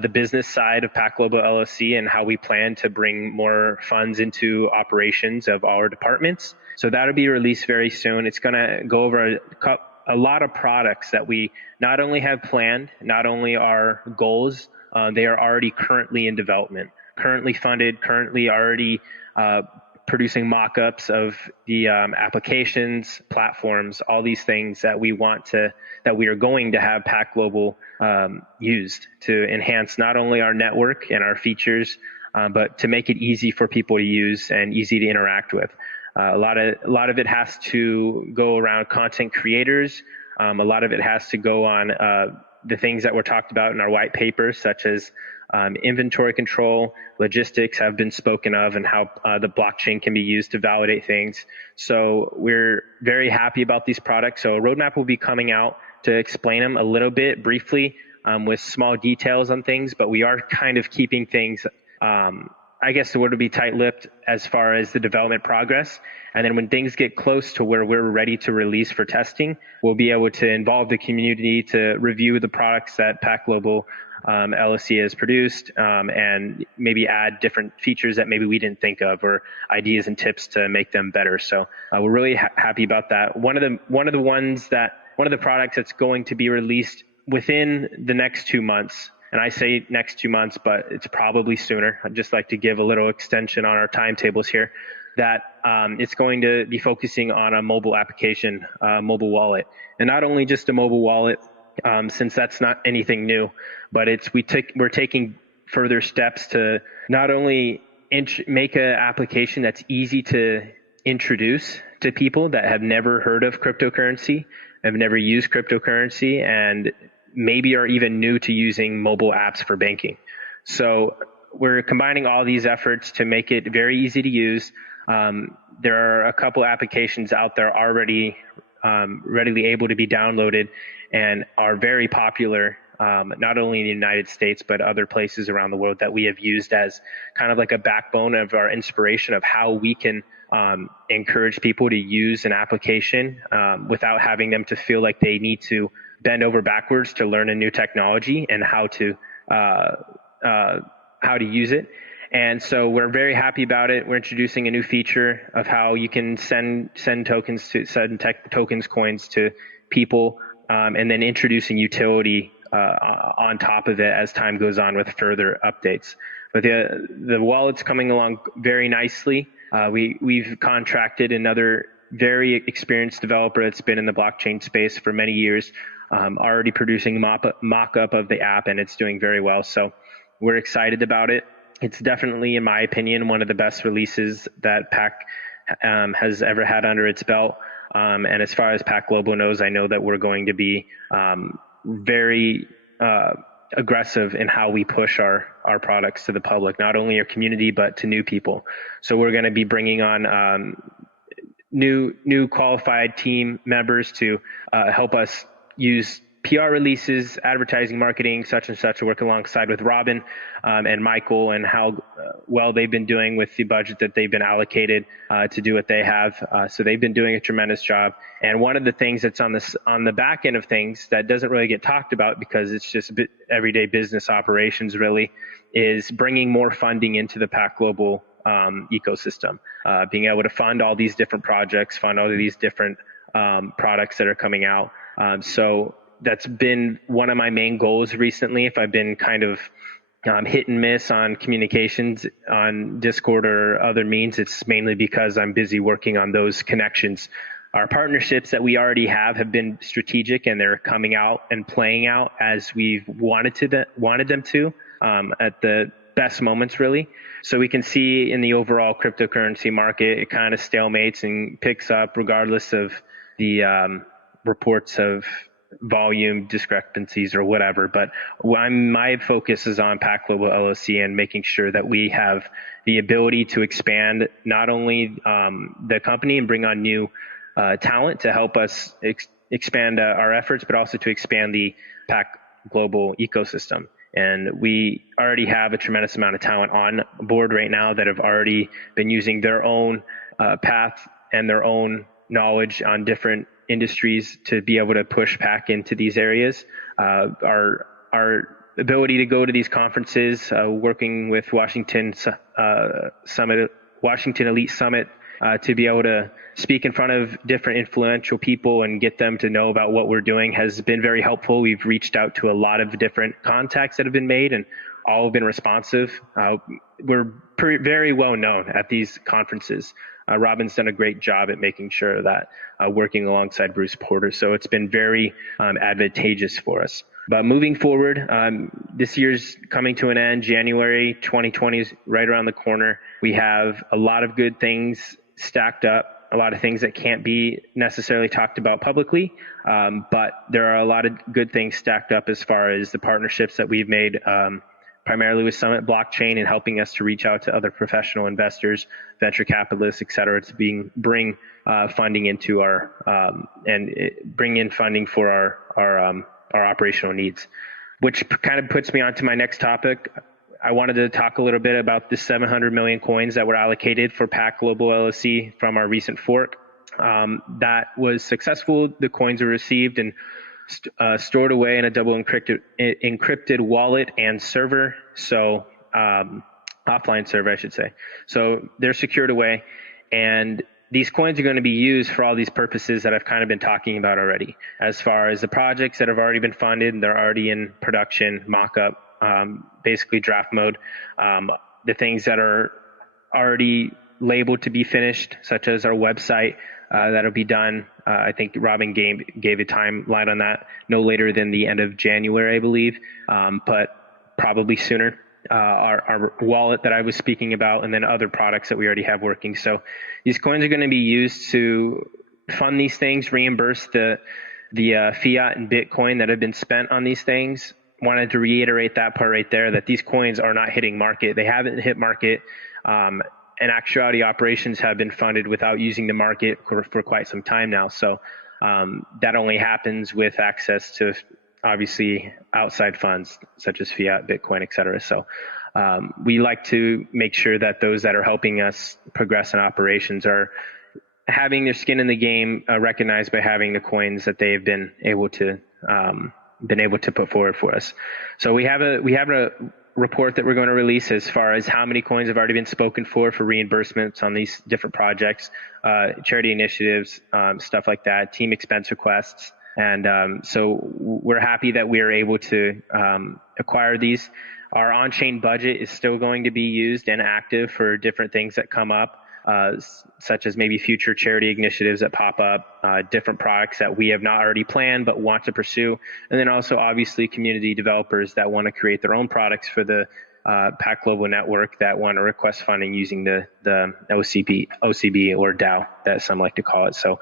the business side of PAC Global LLC and how we plan to bring more funds into operations of our departments. So that'll be released very soon. It's going to go over a lot of products that we not only have planned, not only are goals, they are already currently in development, currently funded, currently already producing mock-ups of the applications, platforms, all these things that we are going to have PAC Global used to enhance not only our network and our features, but to make it easy for people to use and easy to interact with. A lot of it has to go around content creators. A lot of it has to go on the things that were talked about in our white paper, such as inventory control, logistics have been spoken of, and how the blockchain can be used to validate things. So we're very happy about these products. So a roadmap will be coming out to explain them a little bit briefly with small details on things, but we are kind of keeping things, I guess the word would be tight-lipped as far as the development progress. And then when things get close to where we're ready to release for testing, we'll be able to involve the community to review the products that PAC Global LLC has produced, and maybe add different features that maybe we didn't think of, or ideas and tips to make them better. So we're really happy about that. One of the products that's going to be released within the next 2 months, and I say next 2 months, but it's probably sooner. I'd just like to give a little extension on our timetables here, that it's going to be focusing on a mobile application, mobile wallet, and not only just a mobile wallet, since that's not anything new, but we're taking further steps to not only make an application that's easy to introduce to people that have never heard of cryptocurrency, have never used cryptocurrency, and maybe are even new to using mobile apps for banking. So we're combining all these efforts to make it very easy to use. There are a couple applications out there already readily able to be downloaded and are very popular, not only in the United States, but other places around the world that we have used as kind of like a backbone of our inspiration of how we can encourage people to use an application without having them to feel like they need to bend over backwards to learn a new technology and how to use it. And so we're very happy about it. We're introducing a new feature of how you can send tokens, coins to people, and then introducing utility on top of it as time goes on with further updates. But the wallet's coming along very nicely. We've contracted another very experienced developer that's been in the blockchain space for many years, already producing mock-up of the app, and it's doing very well. So we're excited about it. It's definitely, in my opinion, one of the best releases that PAC has ever had under its belt. And as far as PAC Global knows, I know that we're going to be very aggressive in how we push our products to the public, not only our community, but to new people. So we're going to be bringing on new qualified team members to help us use PR releases, advertising, marketing, such and such, to work alongside with Robin and Michael, and how well they've been doing with the budget that they've been allocated to do what they have. So they've been doing a tremendous job. And one of the things that's on the back end of things that doesn't really get talked about, because it's just everyday business operations really, is bringing more funding into the PAC Global ecosystem, being able to fund all these different projects, fund all of these different products that are coming out. So that's been one of my main goals recently. If I've been kind of hit and miss on communications on Discord or other means, it's mainly because I'm busy working on those connections. Our partnerships that we already have been strategic, and they're coming out and playing out as we've wanted them to. at the best moments, really. So we can see in the overall cryptocurrency market, it kind of stalemates and picks up regardless of the reports of volume discrepancies or whatever. But my focus is on PAC Global LLC and making sure that we have the ability to expand not only the company and bring on new talent to help us expand our efforts, but also to expand the PAC Global ecosystem. And we already have a tremendous amount of talent on board right now that have already been using their own path and their own knowledge on different industries to be able to push PAC into these areas. Our ability to go to these conferences, working with Washington Elite Summit, to be able to speak in front of different influential people and get them to know about what we're doing has been very helpful. We've reached out to a lot of different contacts that have been made, and all have been responsive. We're very well known at these conferences. Robin's done a great job at making sure that working alongside Bruce Porter. So it's been very advantageous for us. But moving forward, this year's coming to an end. January 2020 is right around the corner. We have a lot of good things stacked up, a lot of things that can't be necessarily talked about publicly, but there are a lot of good things stacked up as far as the partnerships that we've made, primarily with Summit Blockchain and helping us to reach out to other professional investors, venture capitalists, et cetera, to bring funding into our bring in funding for our operational needs, which kind of puts me on to my next topic. I wanted to talk a little bit about the 700 million coins that were allocated for PAC Global LLC from our recent fork. That was successful. The coins were received and stored away in a double encrypted wallet and server. So offline server, I should say. So they're secured away, and these coins are going to be used for all these purposes that I've kind of been talking about already. As far as the projects that have already been funded, they're already in production, mock-up, basically draft mode. The things that are already labeled to be finished, such as our website, that'll be done. I think Robin gave a timeline on that, no later than the end of January, I believe, but probably sooner. Our wallet that I was speaking about, and then other products that we already have working. So these coins are going to be used to fund these things, reimburse the fiat and Bitcoin that have been spent on these things. Wanted to reiterate that part right there, that these coins are not hitting market. They haven't hit market. In actuality, operations have been funded without using the market for quite some time now. So that only happens with access to, obviously, outside funds such as fiat, Bitcoin, et cetera. So we like to make sure that those that are helping us progress in operations are having their skin in the game, recognized by having the coins that they've been able to put forward for us. So we have a report that we're going to release as far as how many coins have already been spoken for reimbursements on these different projects, charity initiatives, stuff like that, team expense requests. And so we're happy that we are able to acquire these. Our on-chain budget is still going to be used and active for different things that come up, such as maybe future charity initiatives that pop up, different products that we have not already planned but want to pursue, and then also obviously community developers that want to create their own products for the PAC Global Network that want to request funding using the OCB or DAO that some like to call it. So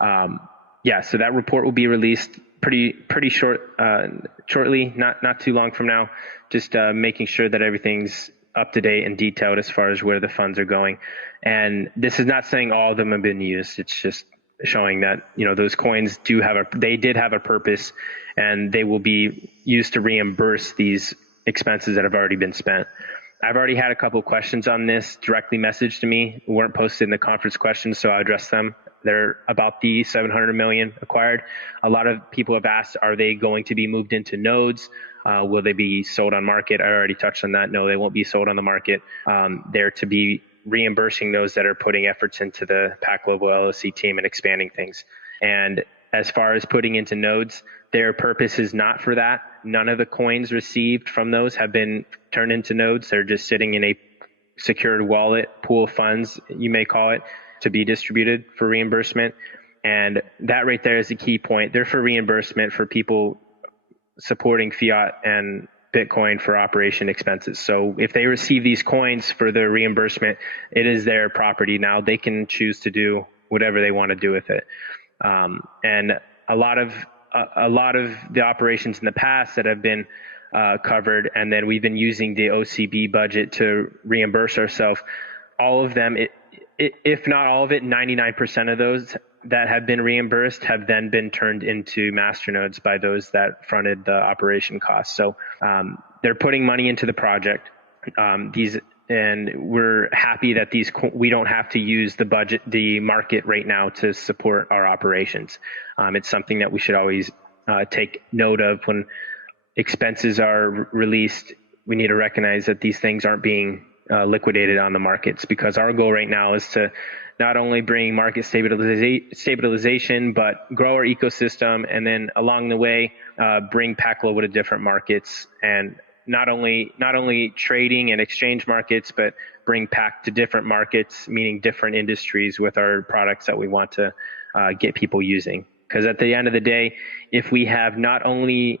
so that report will be released pretty shortly, not too long from now, just making sure that everything's up to date and detailed as far as where the funds are going. And this is not saying all of them have been used. It's just showing that, those coins did have a purpose, and they will be used to reimburse these expenses that have already been spent. I've already had a couple of questions on this directly messaged to me, weren't posted in the conference questions, so I'll address them. They're about the 700 million acquired. A lot of people have asked, are they going to be moved into nodes? Will they be sold on market? I already touched on that. No, they won't be sold on the market. They're to be reimbursing those that are putting efforts into the PAC Global LLC team and expanding things. And as far as putting into nodes, their purpose is not for that. None of the coins received from those have been turned into nodes. They're just sitting in a secured wallet, pool of funds, you may call it, to be distributed for reimbursement. And that right there is the key point. They're for reimbursement for people supporting fiat and Bitcoin for operation expenses. So if they receive these coins for their reimbursement, it is their property. Now they can choose to do whatever they want to do with it. And a lot of the operations in the past that have been covered, and then we've been using the OCB budget to reimburse ourselves. All of them, if not all of it, 99% of those that have been reimbursed have then been turned into masternodes by those that fronted the operation costs. So they're putting money into the project. And we're happy that we don't have to use the market right now to support our operations. It's something that we should always take note of when expenses are released. We need to recognize that these things aren't being liquidated on the markets, because our goal right now is to not only bring market stabilization, but grow our ecosystem, and then along the way bring PAC Global to different markets, and not only trading and exchange markets, but bring PAC to different markets, meaning different industries with our products that we want to get people using. Because at the end of the day, if we have not only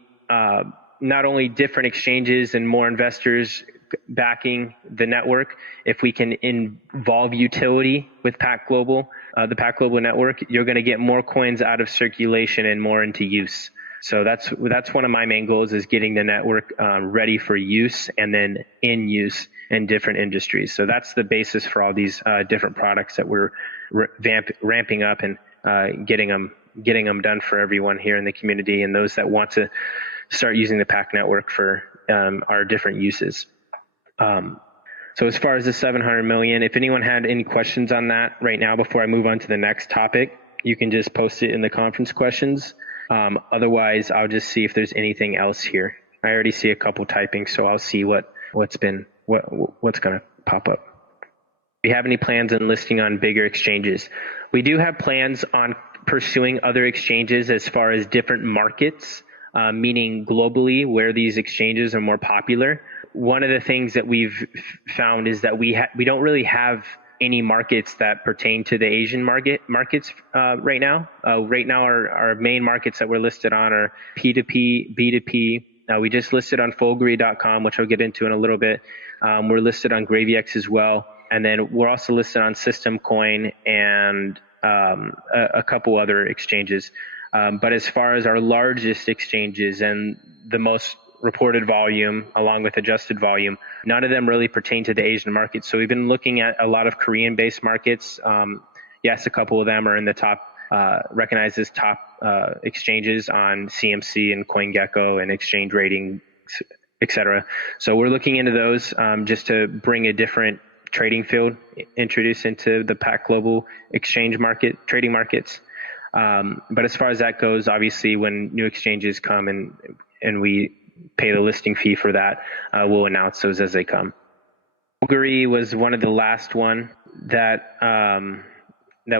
different exchanges and more investors backing the network, if we can involve utility with PAC Global, the PAC Global network, you're going to get more coins out of circulation and more into use. So that's one of my main goals, is getting the network ready for use and then in use in different industries. So that's the basis for all these different products that we're ramping up and getting them done for everyone here in the community and those that want to start using the PAC network for our different uses. So as far as the 700 million, if anyone had any questions on that right now before I move on to the next topic, you can just post it in the conference questions. Otherwise, I'll just see if there's anything else here. I already see a couple typing, so I'll see what's going to pop up. Do you have any plans on listing on bigger exchanges? We do have plans on pursuing other exchanges as far as different markets, meaning globally where these exchanges are more popular. One of the things that we've found is that we don't really have any markets that pertain to the Asian markets right now. Right now, our main markets that we're listed on are P2P, B2P. We just listed on Fogery.com, which I'll get into in a little bit. We're listed on GravyX as well. And then we're also listed on System Coin and a couple other exchanges. But as far as our largest exchanges and the most reported volume along with adjusted volume, none of them really pertain to the Asian market. So we've been looking at a lot of Korean-based markets. Yes, a couple of them are in the top, recognized as top exchanges on CMC and CoinGecko and Exchange Rating, etc. So we're looking into those just to bring a different trading field introduced into the PAC Global exchange market, trading markets. But as far as that goes, obviously when new exchanges come and we pay the listing fee for that, we'll announce those as they come. Fogery was one of the last one that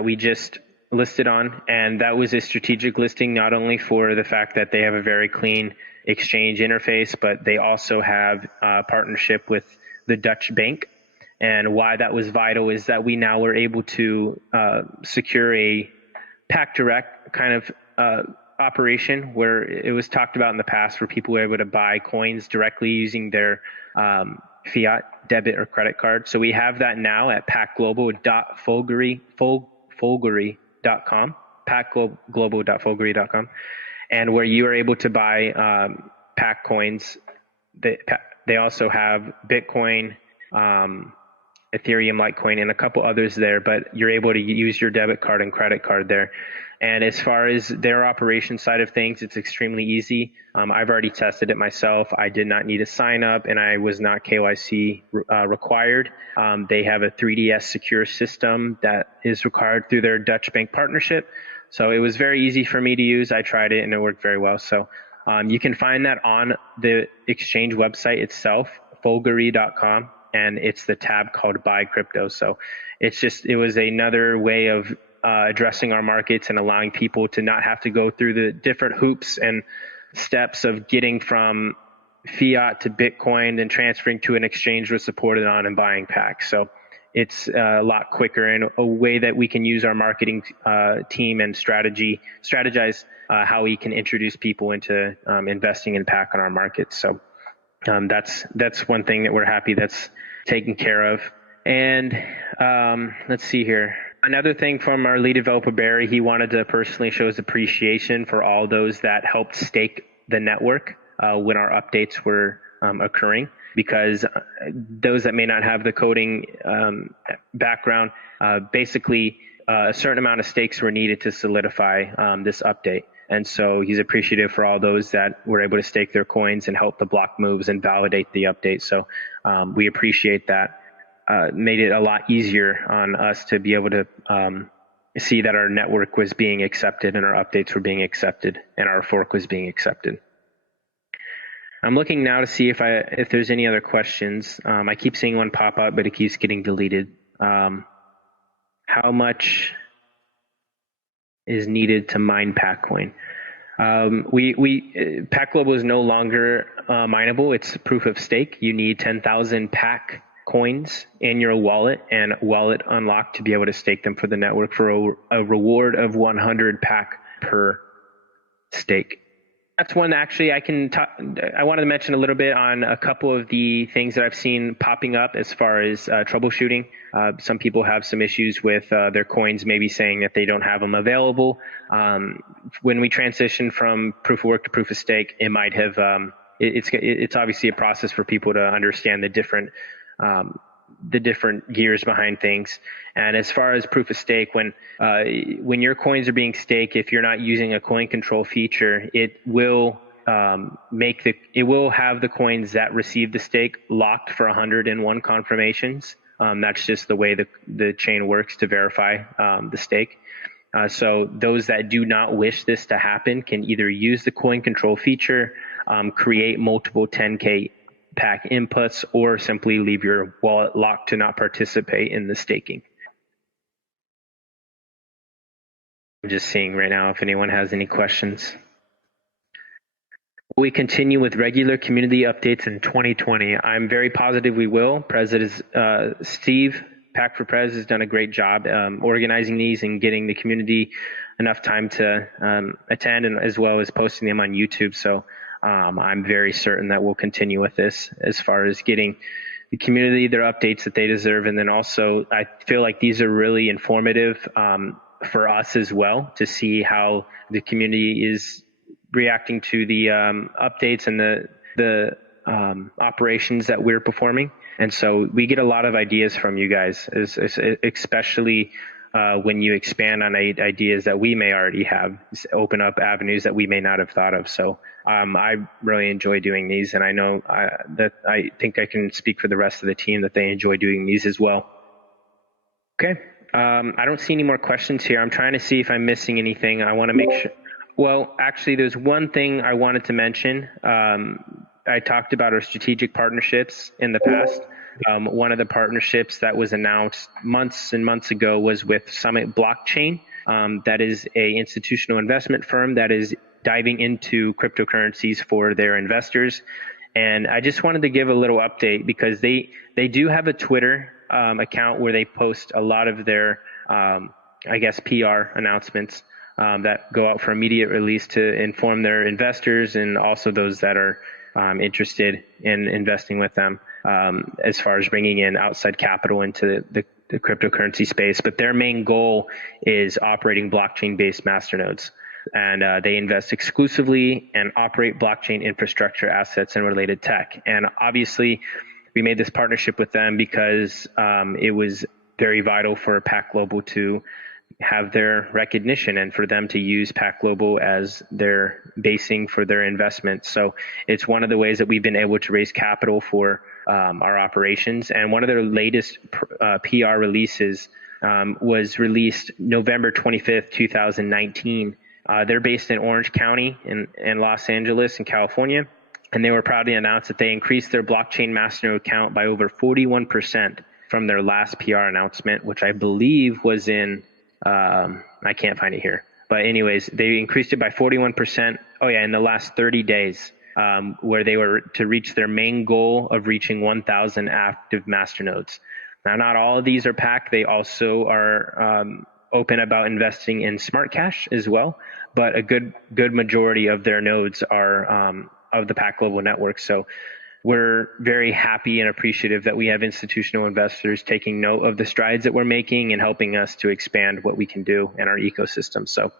we just listed on, and that was a strategic listing, not only for the fact that they have a very clean exchange interface, but they also have a partnership with the Dutch bank. And why that was vital is that we now were able to secure a PAC Direct kind of operation, where it was talked about in the past where people were able to buy coins directly using their fiat debit or credit card. So we have that now at pacglobal.fogery.com, pacglobal.fogery.com, and where you are able to buy PAC coins. They also have Bitcoin, Ethereum, Litecoin, and a couple others there, but you're able to use your debit card and credit card there. And as far as their operation side of things, it's extremely easy. I've already tested it myself. I did not need a sign up, and I was not KYC required. They have a 3DS secure system that is required through their Dutch bank partnership. So it was very easy for me to use. I tried it and it worked very well. So you can find that on the exchange website itself, Fogery.com. And it's the tab called Buy Crypto. So it was another way of addressing our markets and allowing people to not have to go through the different hoops and steps of getting from fiat to Bitcoin, then transferring to an exchange we're supported on and buying PAC. So it's a lot quicker and a way that we can use our marketing team and strategize how we can introduce people into investing in PAC on our markets. So that's one thing that we're happy that's taken care of. And let's see here. Another thing from our lead developer, Barry, he wanted to personally show his appreciation for all those that helped stake the network when our updates were occurring, because those that may not have the coding background, basically a certain amount of stakes were needed to solidify this update. And so he's appreciative for all those that were able to stake their coins and help the block moves and validate the update. So we appreciate that. Made it a lot easier on us to be able to see that our network was being accepted and our updates were being accepted and our fork was being accepted. I'm looking now to see if there's any other questions. I keep seeing one pop up, but it keeps getting deleted. How much is needed to mine PAC coin? PAC Global is no longer mineable. It's proof of stake. You need 10,000 PAC coins in your wallet and wallet unlocked to be able to stake them for the network for a reward of 100 PAC per stake. That's one actually I wanted to mention a little bit on a couple of the things that I've seen popping up as far as troubleshooting. Some people have some issues with their coins, maybe saying that they don't have them available. When we transition from proof of work to proof of stake, it might have, it's obviously a process for people to understand the different gears behind things. And as far as proof of stake, when your coins are being staked, if you're not using a coin control feature, it will have the coins that receive the stake locked for 101 confirmations. That's just the way the chain works to verify the stake. So those that do not wish this to happen can either use the coin control feature, create multiple 10K PAC inputs, or simply leave your wallet locked to not participate in the staking. I'm just seeing right now if anyone has any questions. Will we continue with regular community updates in 2020? I'm very positive we will. President Steve, PAC for Prez, has done a great job organizing these and getting the community enough time to attend, and as well as posting them on YouTube. So I'm very certain that we'll continue with this as far as getting the community their updates that they deserve. And then also, I feel like these are really informative for us as well, to see how the community is reacting to the updates and the operations that we're performing. And so we get a lot of ideas from you guys, especially when you expand on ideas that we may already have, open up avenues that we may not have thought of. So I really enjoy doing these, and I know that I think I can speak for the rest of the team that they enjoy doing these as well. Okay, I don't see any more questions here. I'm trying to see if I'm missing anything. I want to make sure. Well, actually, there's one thing I wanted to mention. I talked about our strategic partnerships in the past. One of the partnerships that was announced months and months ago was with Summit Blockchain. That is a institutional investment firm that is diving into cryptocurrencies for their investors. And I just wanted to give a little update, because they do have a Twitter account where they post a lot of their, PR announcements that go out for immediate release to inform their investors and also those that are interested in investing with them, as far as bringing in outside capital into the cryptocurrency space. But their main goal is operating blockchain-based masternodes. And they invest exclusively and operate blockchain infrastructure assets and related tech. And obviously, we made this partnership with them because it was very vital for PAC Global to have their recognition and for them to use PAC Global as their basing for their investments. So it's one of the ways that we've been able to raise capital for our operations. And one of their latest PR releases was released November 25th, 2019. They're based in Orange County in Los Angeles in California. And they were proud to announce that they increased their blockchain masternode count by over 41% from their last PR announcement, which I believe was in, I can't find it here. But anyways, they increased it by 41%. Oh yeah, in the last 30 days, where they were to reach their main goal of reaching 1,000 active masternodes. Now, not all of these are PAC. They also are open about investing in smart cash as well. But a good majority of their nodes are of the PAC Global network. So we're very happy and appreciative that we have institutional investors taking note of the strides that we're making and helping us to expand what we can do in our ecosystem. So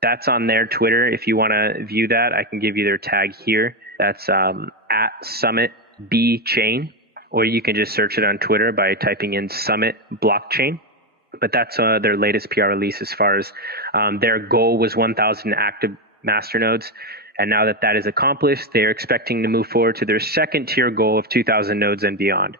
that's on their Twitter. If you want to view that, I can give you their tag here. That's at Summit B Chain, or you can just search it on Twitter by typing in Summit Blockchain. But that's their latest PR release as far as their goal was 1,000 active masternodes. And now that that is accomplished, they're expecting to move forward to their second tier goal of 2,000 nodes and beyond.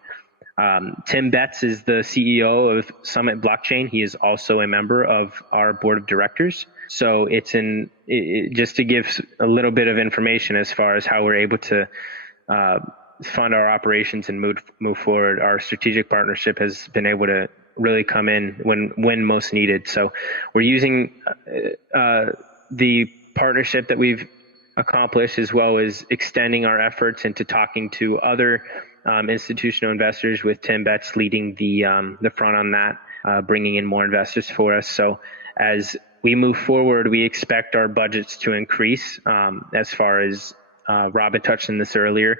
Tim Betts is the CEO of Summit Blockchain. He is also a member of our board of directors. So it's just to give a little bit of information as far as how we're able to fund our operations and move forward. Our strategic partnership has been able to really come in when most needed. So we're using the partnership that we've accomplished, as well as extending our efforts into talking to other institutional investors, with Tim Betts leading the front on that, bringing in more investors for us. So as we move forward, we expect our budgets to increase, as far as Robin touched on this earlier,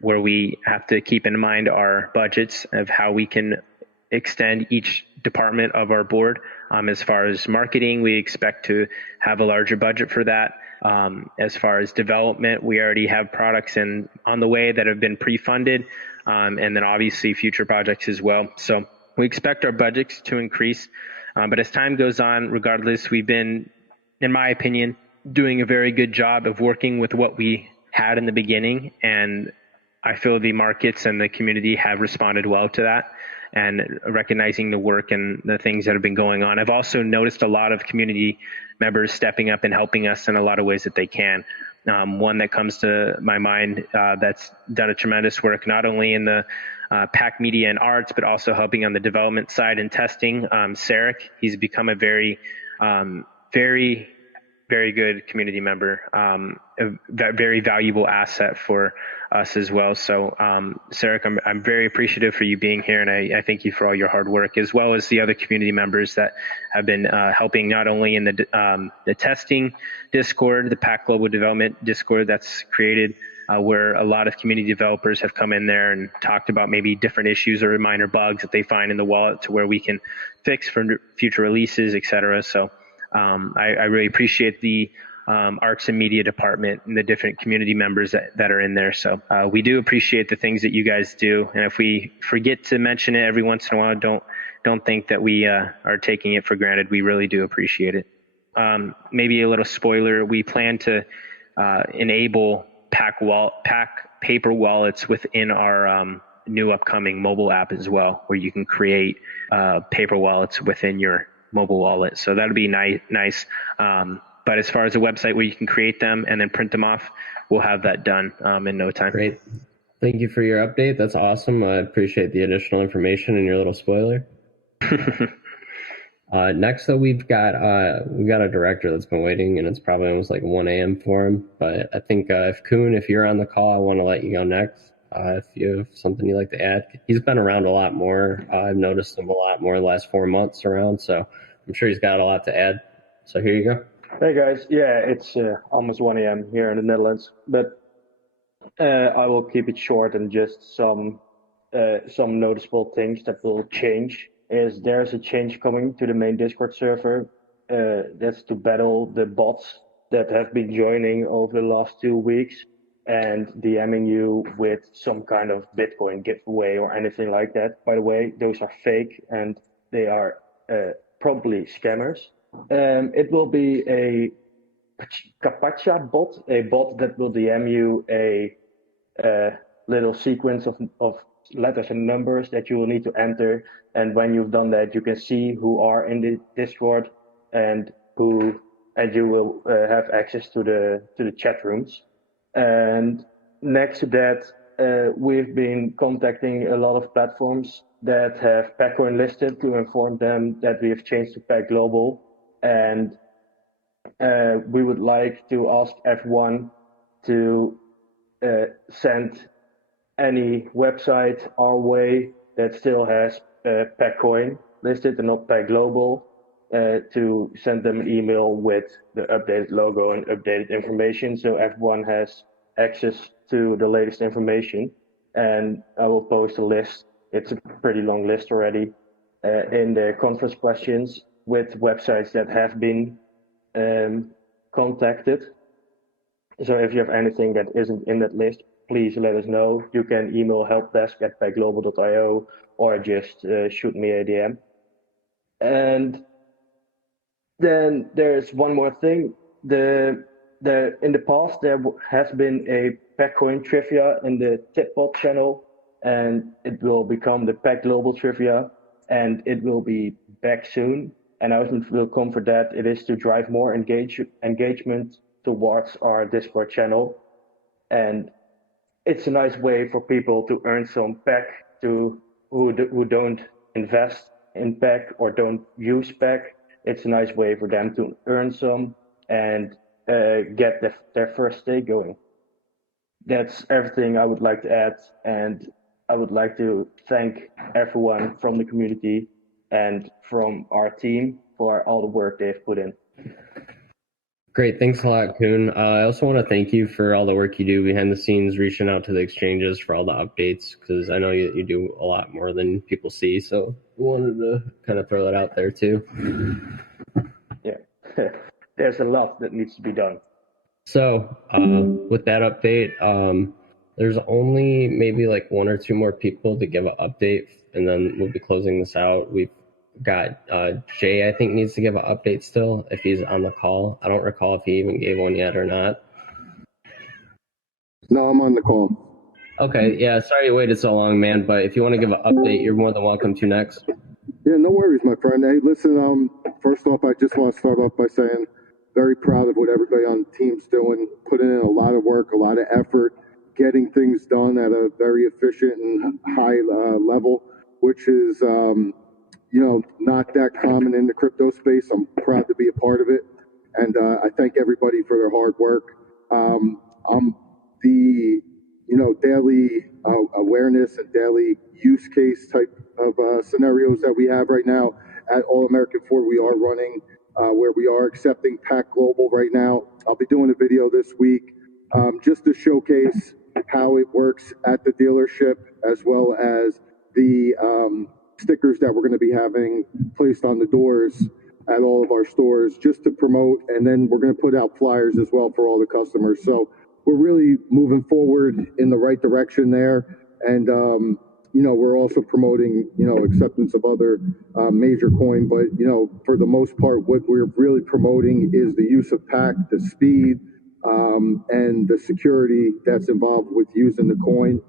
where we have to keep in mind our budgets of how we can extend each department of our board. As far as marketing, we expect to have a larger budget for that. As far as development, we already have products on the way that have been pre-funded, and then obviously future projects as well. So we expect our budgets to increase, but as time goes on, regardless, we've been, in my opinion, doing a very good job of working with what we had in the beginning, and I feel the markets and the community have responded well to that and recognizing the work and the things that have been going on. I've also noticed a lot of community members stepping up and helping us in a lot of ways that they can. One that comes to my mind that's done a tremendous work, not only in the PAC Media and Arts, but also helping on the development side and testing. Sarek, he's become a very, very good community member, a very valuable asset for us as well. So, Sarek, I'm very appreciative for you being here, and I thank you for all your hard work, as well as the other community members that have been helping, not only in the testing Discord, the PAC Global Development Discord that's created, where a lot of community developers have come in there and talked about maybe different issues or minor bugs that they find in the wallet to where we can fix for future releases, etc. So I really appreciate the arts and media department and the different community members that are in there. So we do appreciate the things that you guys do. And if we forget to mention it every once in a while, don't think that we are taking it for granted. We really do appreciate it. Maybe a little spoiler, we plan to enable PAC paper wallets within our new upcoming mobile app as well, where you can create paper wallets within your mobile wallet. So that'll be nice. But as far as a website where you can create them and then print them off, we'll have that done in no time. Great. Thank you for your update. That's awesome. I appreciate the additional information and your little spoiler. Next, though, we've got a director that's been waiting, and it's probably almost like 1 a.m. for him. But I think if you're on the call, I want to let you go next. If you have something you'd like to add. He's been around a lot more. I've noticed him a lot more the last 4 months around, so I'm sure he's got a lot to add. So here you go. Hey guys, yeah, it's almost 1 a.m. here in the Netherlands, but I will keep it short and just some noticeable things that will change. There's a change coming to the main Discord server. That's to battle the bots that have been joining over the last 2 weeks and DMing you with some kind of Bitcoin giveaway or anything like that. By the way, those are fake and they are probably scammers. It will be a Capacha bot, a bot that will DM you a little sequence of letters and numbers that you will need to enter. And when you've done that, you can see who are in the Discord and you will have access to the chat rooms. And next to that, we've been contacting a lot of platforms that have PACcoin listed to inform them that we have changed to PAC Global. And we would like to ask everyone to send any website our way that still has PACcoin listed and not PAC Global, to send them an email with the updated logo and updated information so everyone has access to the latest information. and I will post a list. It's a pretty long list already in the conference questions with websites that have been contacted. So if you have anything that isn't in that list, please let us know. You can email helpdesk@pacglobal.io or just shoot me a DM. And then there's one more thing. In the past there has been a PAC Coin trivia in the Tipbot channel, and it will become the PAC Global trivia, and it will be back soon. And I will come for that. It is to drive more engagement towards our Discord channel, and it's a nice way for people to earn some PAC who don't invest in PAC or don't use PAC. It's a nice way for them to earn some and get their first stake going. That's everything I would like to add, and I would like to thank everyone from the community and from our team for all the work they've put in. Great, thanks a lot, Koen. I also want to thank you for all the work you do behind the scenes, reaching out to the exchanges for all the updates, because I know you do a lot more than people see, so we wanted to kind of throw that out there too. Yeah, there's a lot that needs to be done. So with that update, there's only maybe like one or two more people to give an update, and then we'll be closing this out. We've got Jay, I think, needs to give an update still if he's on the call. I don't recall if he even gave one yet or not. No, I'm on the call. Okay, yeah, sorry you waited so long, man, but if you want to give an update, you're more than welcome to next. Yeah, no worries, my friend. Hey, listen, first off, I just want to start off by saying very proud of what everybody on the team's doing, putting in a lot of work, a lot of effort, getting things done at a very efficient and high level, which is not that common in the crypto space. I'm proud to be a part of it, and I thank everybody for their hard work. The daily awareness and daily use case type of scenarios that we have right now at All American Ford, we are running where we are accepting PAC Global right now. I'll be doing a video this week just to showcase how it works at the dealership, as well as the stickers that we're going to be having placed on the doors at all of our stores, just to promote, and then we're going to put out flyers as well for all the customers. So we're really moving forward in the right direction there, and we're also promoting acceptance of other major coin, but for the most part what we're really promoting is the use of PAC, the speed and the security that's involved with using the coin.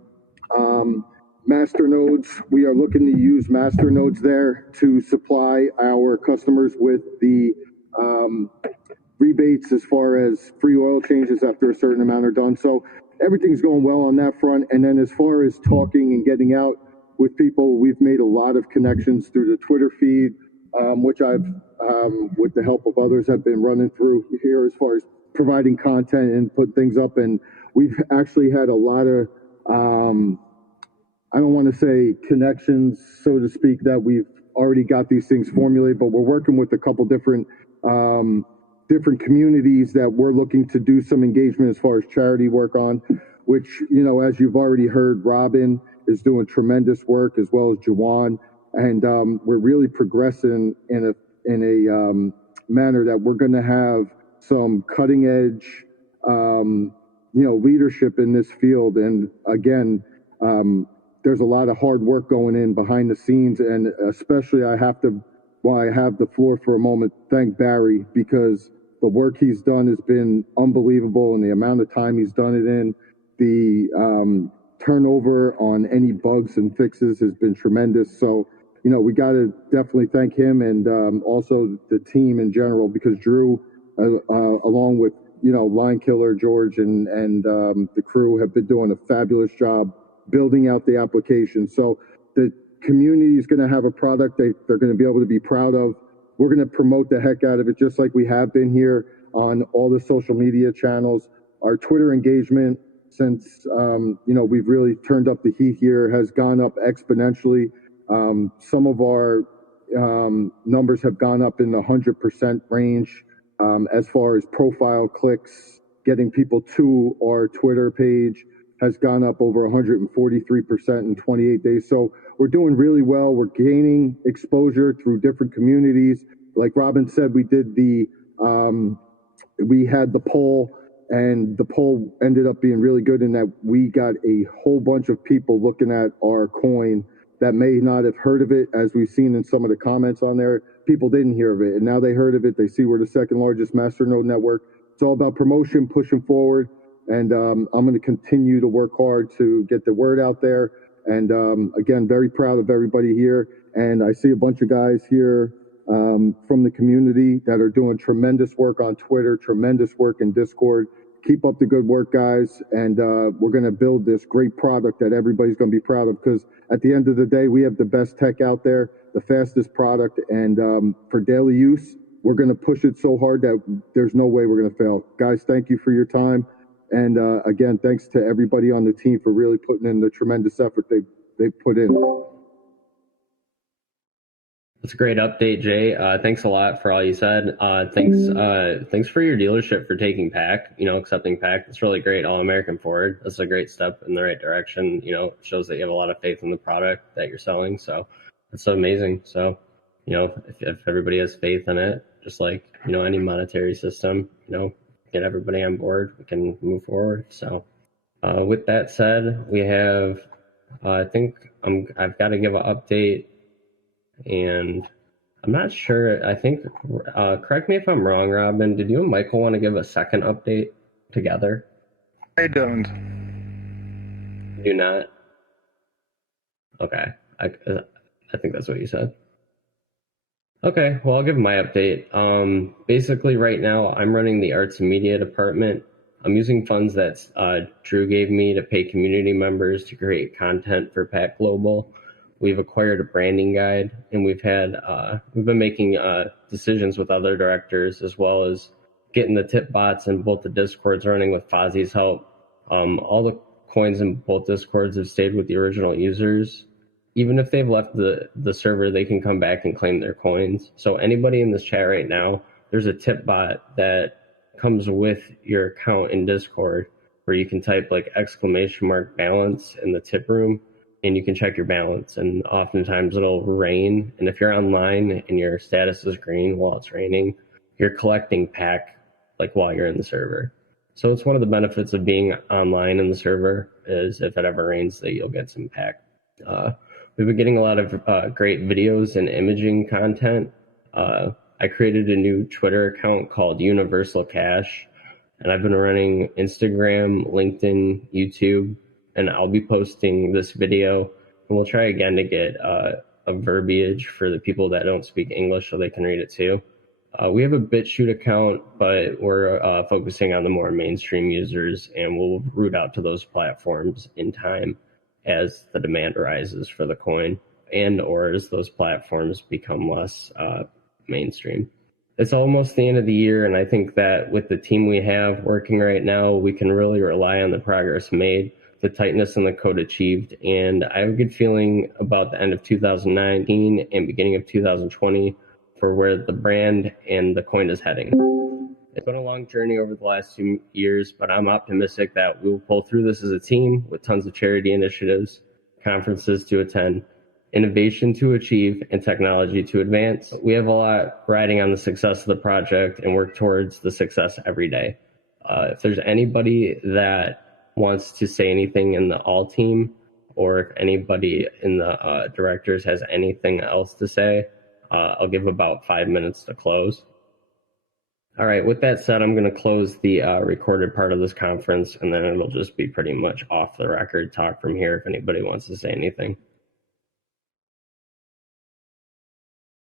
Master nodes, we are looking to use master nodes there to supply our customers with the rebates as far as free oil changes after a certain amount are done. So everything's going well on that front. And then as far as talking and getting out with people, we've made a lot of connections through the Twitter feed, which I've, with the help of others, have been running through here as far as providing content and put things up. And we've actually had a lot of, I don't want to say connections, so to speak, that we've already got these things formulated, but we're working with a couple different communities that we're looking to do some engagement as far as charity work on, which, as you've already heard, Robin is doing tremendous work, as well as Jawan, and we're really progressing in a manner that we're going to have some cutting edge leadership in this field. And again, there's a lot of hard work going in behind the scenes, and especially I have to, while I have the floor for a moment, thank Barry, because the work he's done has been unbelievable, and the amount of time he's done it in, the turnover on any bugs and fixes has been tremendous. So, we got to definitely thank him, and also the team in general, because Drew, along with, Line Killer, George, and the crew have been doing a fabulous job building out the application. So the community is going to have a product they're going to be able to be proud of. We're going to promote the heck out of it, just like we have been here on all the social media channels. Our Twitter engagement, since we've really turned up the heat here, has gone up exponentially. Some of our numbers have gone up in the 100% range as far as profile clicks, getting people to our Twitter page, has gone up over 143% in 28 days. So we're doing really well. We're gaining exposure through different communities. Like Robin said, we had the poll, and the poll ended up being really good in that we got a whole bunch of people looking at our coin that may not have heard of it. As we've seen in some of the comments on there, people didn't hear of it, and now they heard of it. They see we're the second largest masternode network. It's all about promotion, pushing forward, and I'm going to continue to work hard to get the word out there. And again, very proud of everybody here. And I see a bunch of guys here from the community that are doing tremendous work on Twitter, tremendous work in Discord. Keep up the good work, guys, and we're going to build this great product that everybody's going to be proud of, because at the end of the day, we have the best tech out there, the fastest product, and for daily use, we're going to push it so hard that there's no way we're going to fail. Guys, thank you for your time, and again, thanks to everybody on the team for really putting in the tremendous effort they put in. That's a great update, Jay. Thanks a lot for all you said. Thanks for your dealership for taking PAC, accepting PAC. It's really great. All American Ford. That's a great step in the right direction. It shows that you have a lot of faith in the product that you're selling. So that's so amazing. So, if everybody has faith in it, just like, any monetary system, get everybody on board, we can move forward. So with that said, we have, I've got to give an update. And I'm not sure. I think, correct me if I'm wrong, Robin, did you and Michael want to give a second update together? I don't. Do not? Okay. I think that's what you said. Okay, well, I'll give my update. Basically, right now, I'm running the arts and media department. I'm using funds that Drew gave me to pay community members to create content for PAC Global. We've acquired a branding guide, and we've been making decisions with other directors, as well as getting the tip bots and both the Discords running with Fozzie's help. All the coins in both Discords have stayed with the original users. Even if they've left the server, they can come back and claim their coins. So anybody in this chat right now, there's a tip bot that comes with your account in Discord, where you can type like !balance in the tip room, and you can check your balance, and oftentimes it'll rain. And if you're online and your status is green while it's raining, you're collecting PAC like while you're in the server. So it's one of the benefits of being online in the server, is if it ever rains, that you'll get some PAC. We've been getting a lot of great videos and imaging content. I created a new Twitter account called Universal Cash, and I've been running Instagram, LinkedIn, YouTube, and I'll be posting this video, and we'll try again to get a verbiage for the people that don't speak English so they can read it too. We have a BitChute account, but we're focusing on the more mainstream users, and we'll route out to those platforms in time as the demand arises for the coin, and or as those platforms become less mainstream. It's almost the end of the year, and I think that with the team we have working right now, we can really rely on the progress made, the tightness in the code achieved, and I have a good feeling about the end of 2019 and beginning of 2020 for where the brand and the coin is heading. It's been a long journey over the last 2 years, but I'm optimistic that we will pull through this as a team with tons of charity initiatives, conferences to attend, innovation to achieve, and technology to advance. We have a lot riding on the success of the project and work towards the success every day. If there's anybody that wants to say anything in the all team, or if anybody in the directors has anything else to say, I'll give about 5 minutes to close. All right, with that said, I'm going to close the recorded part of this conference, and then it'll just be pretty much off the record talk from here if anybody wants to say anything.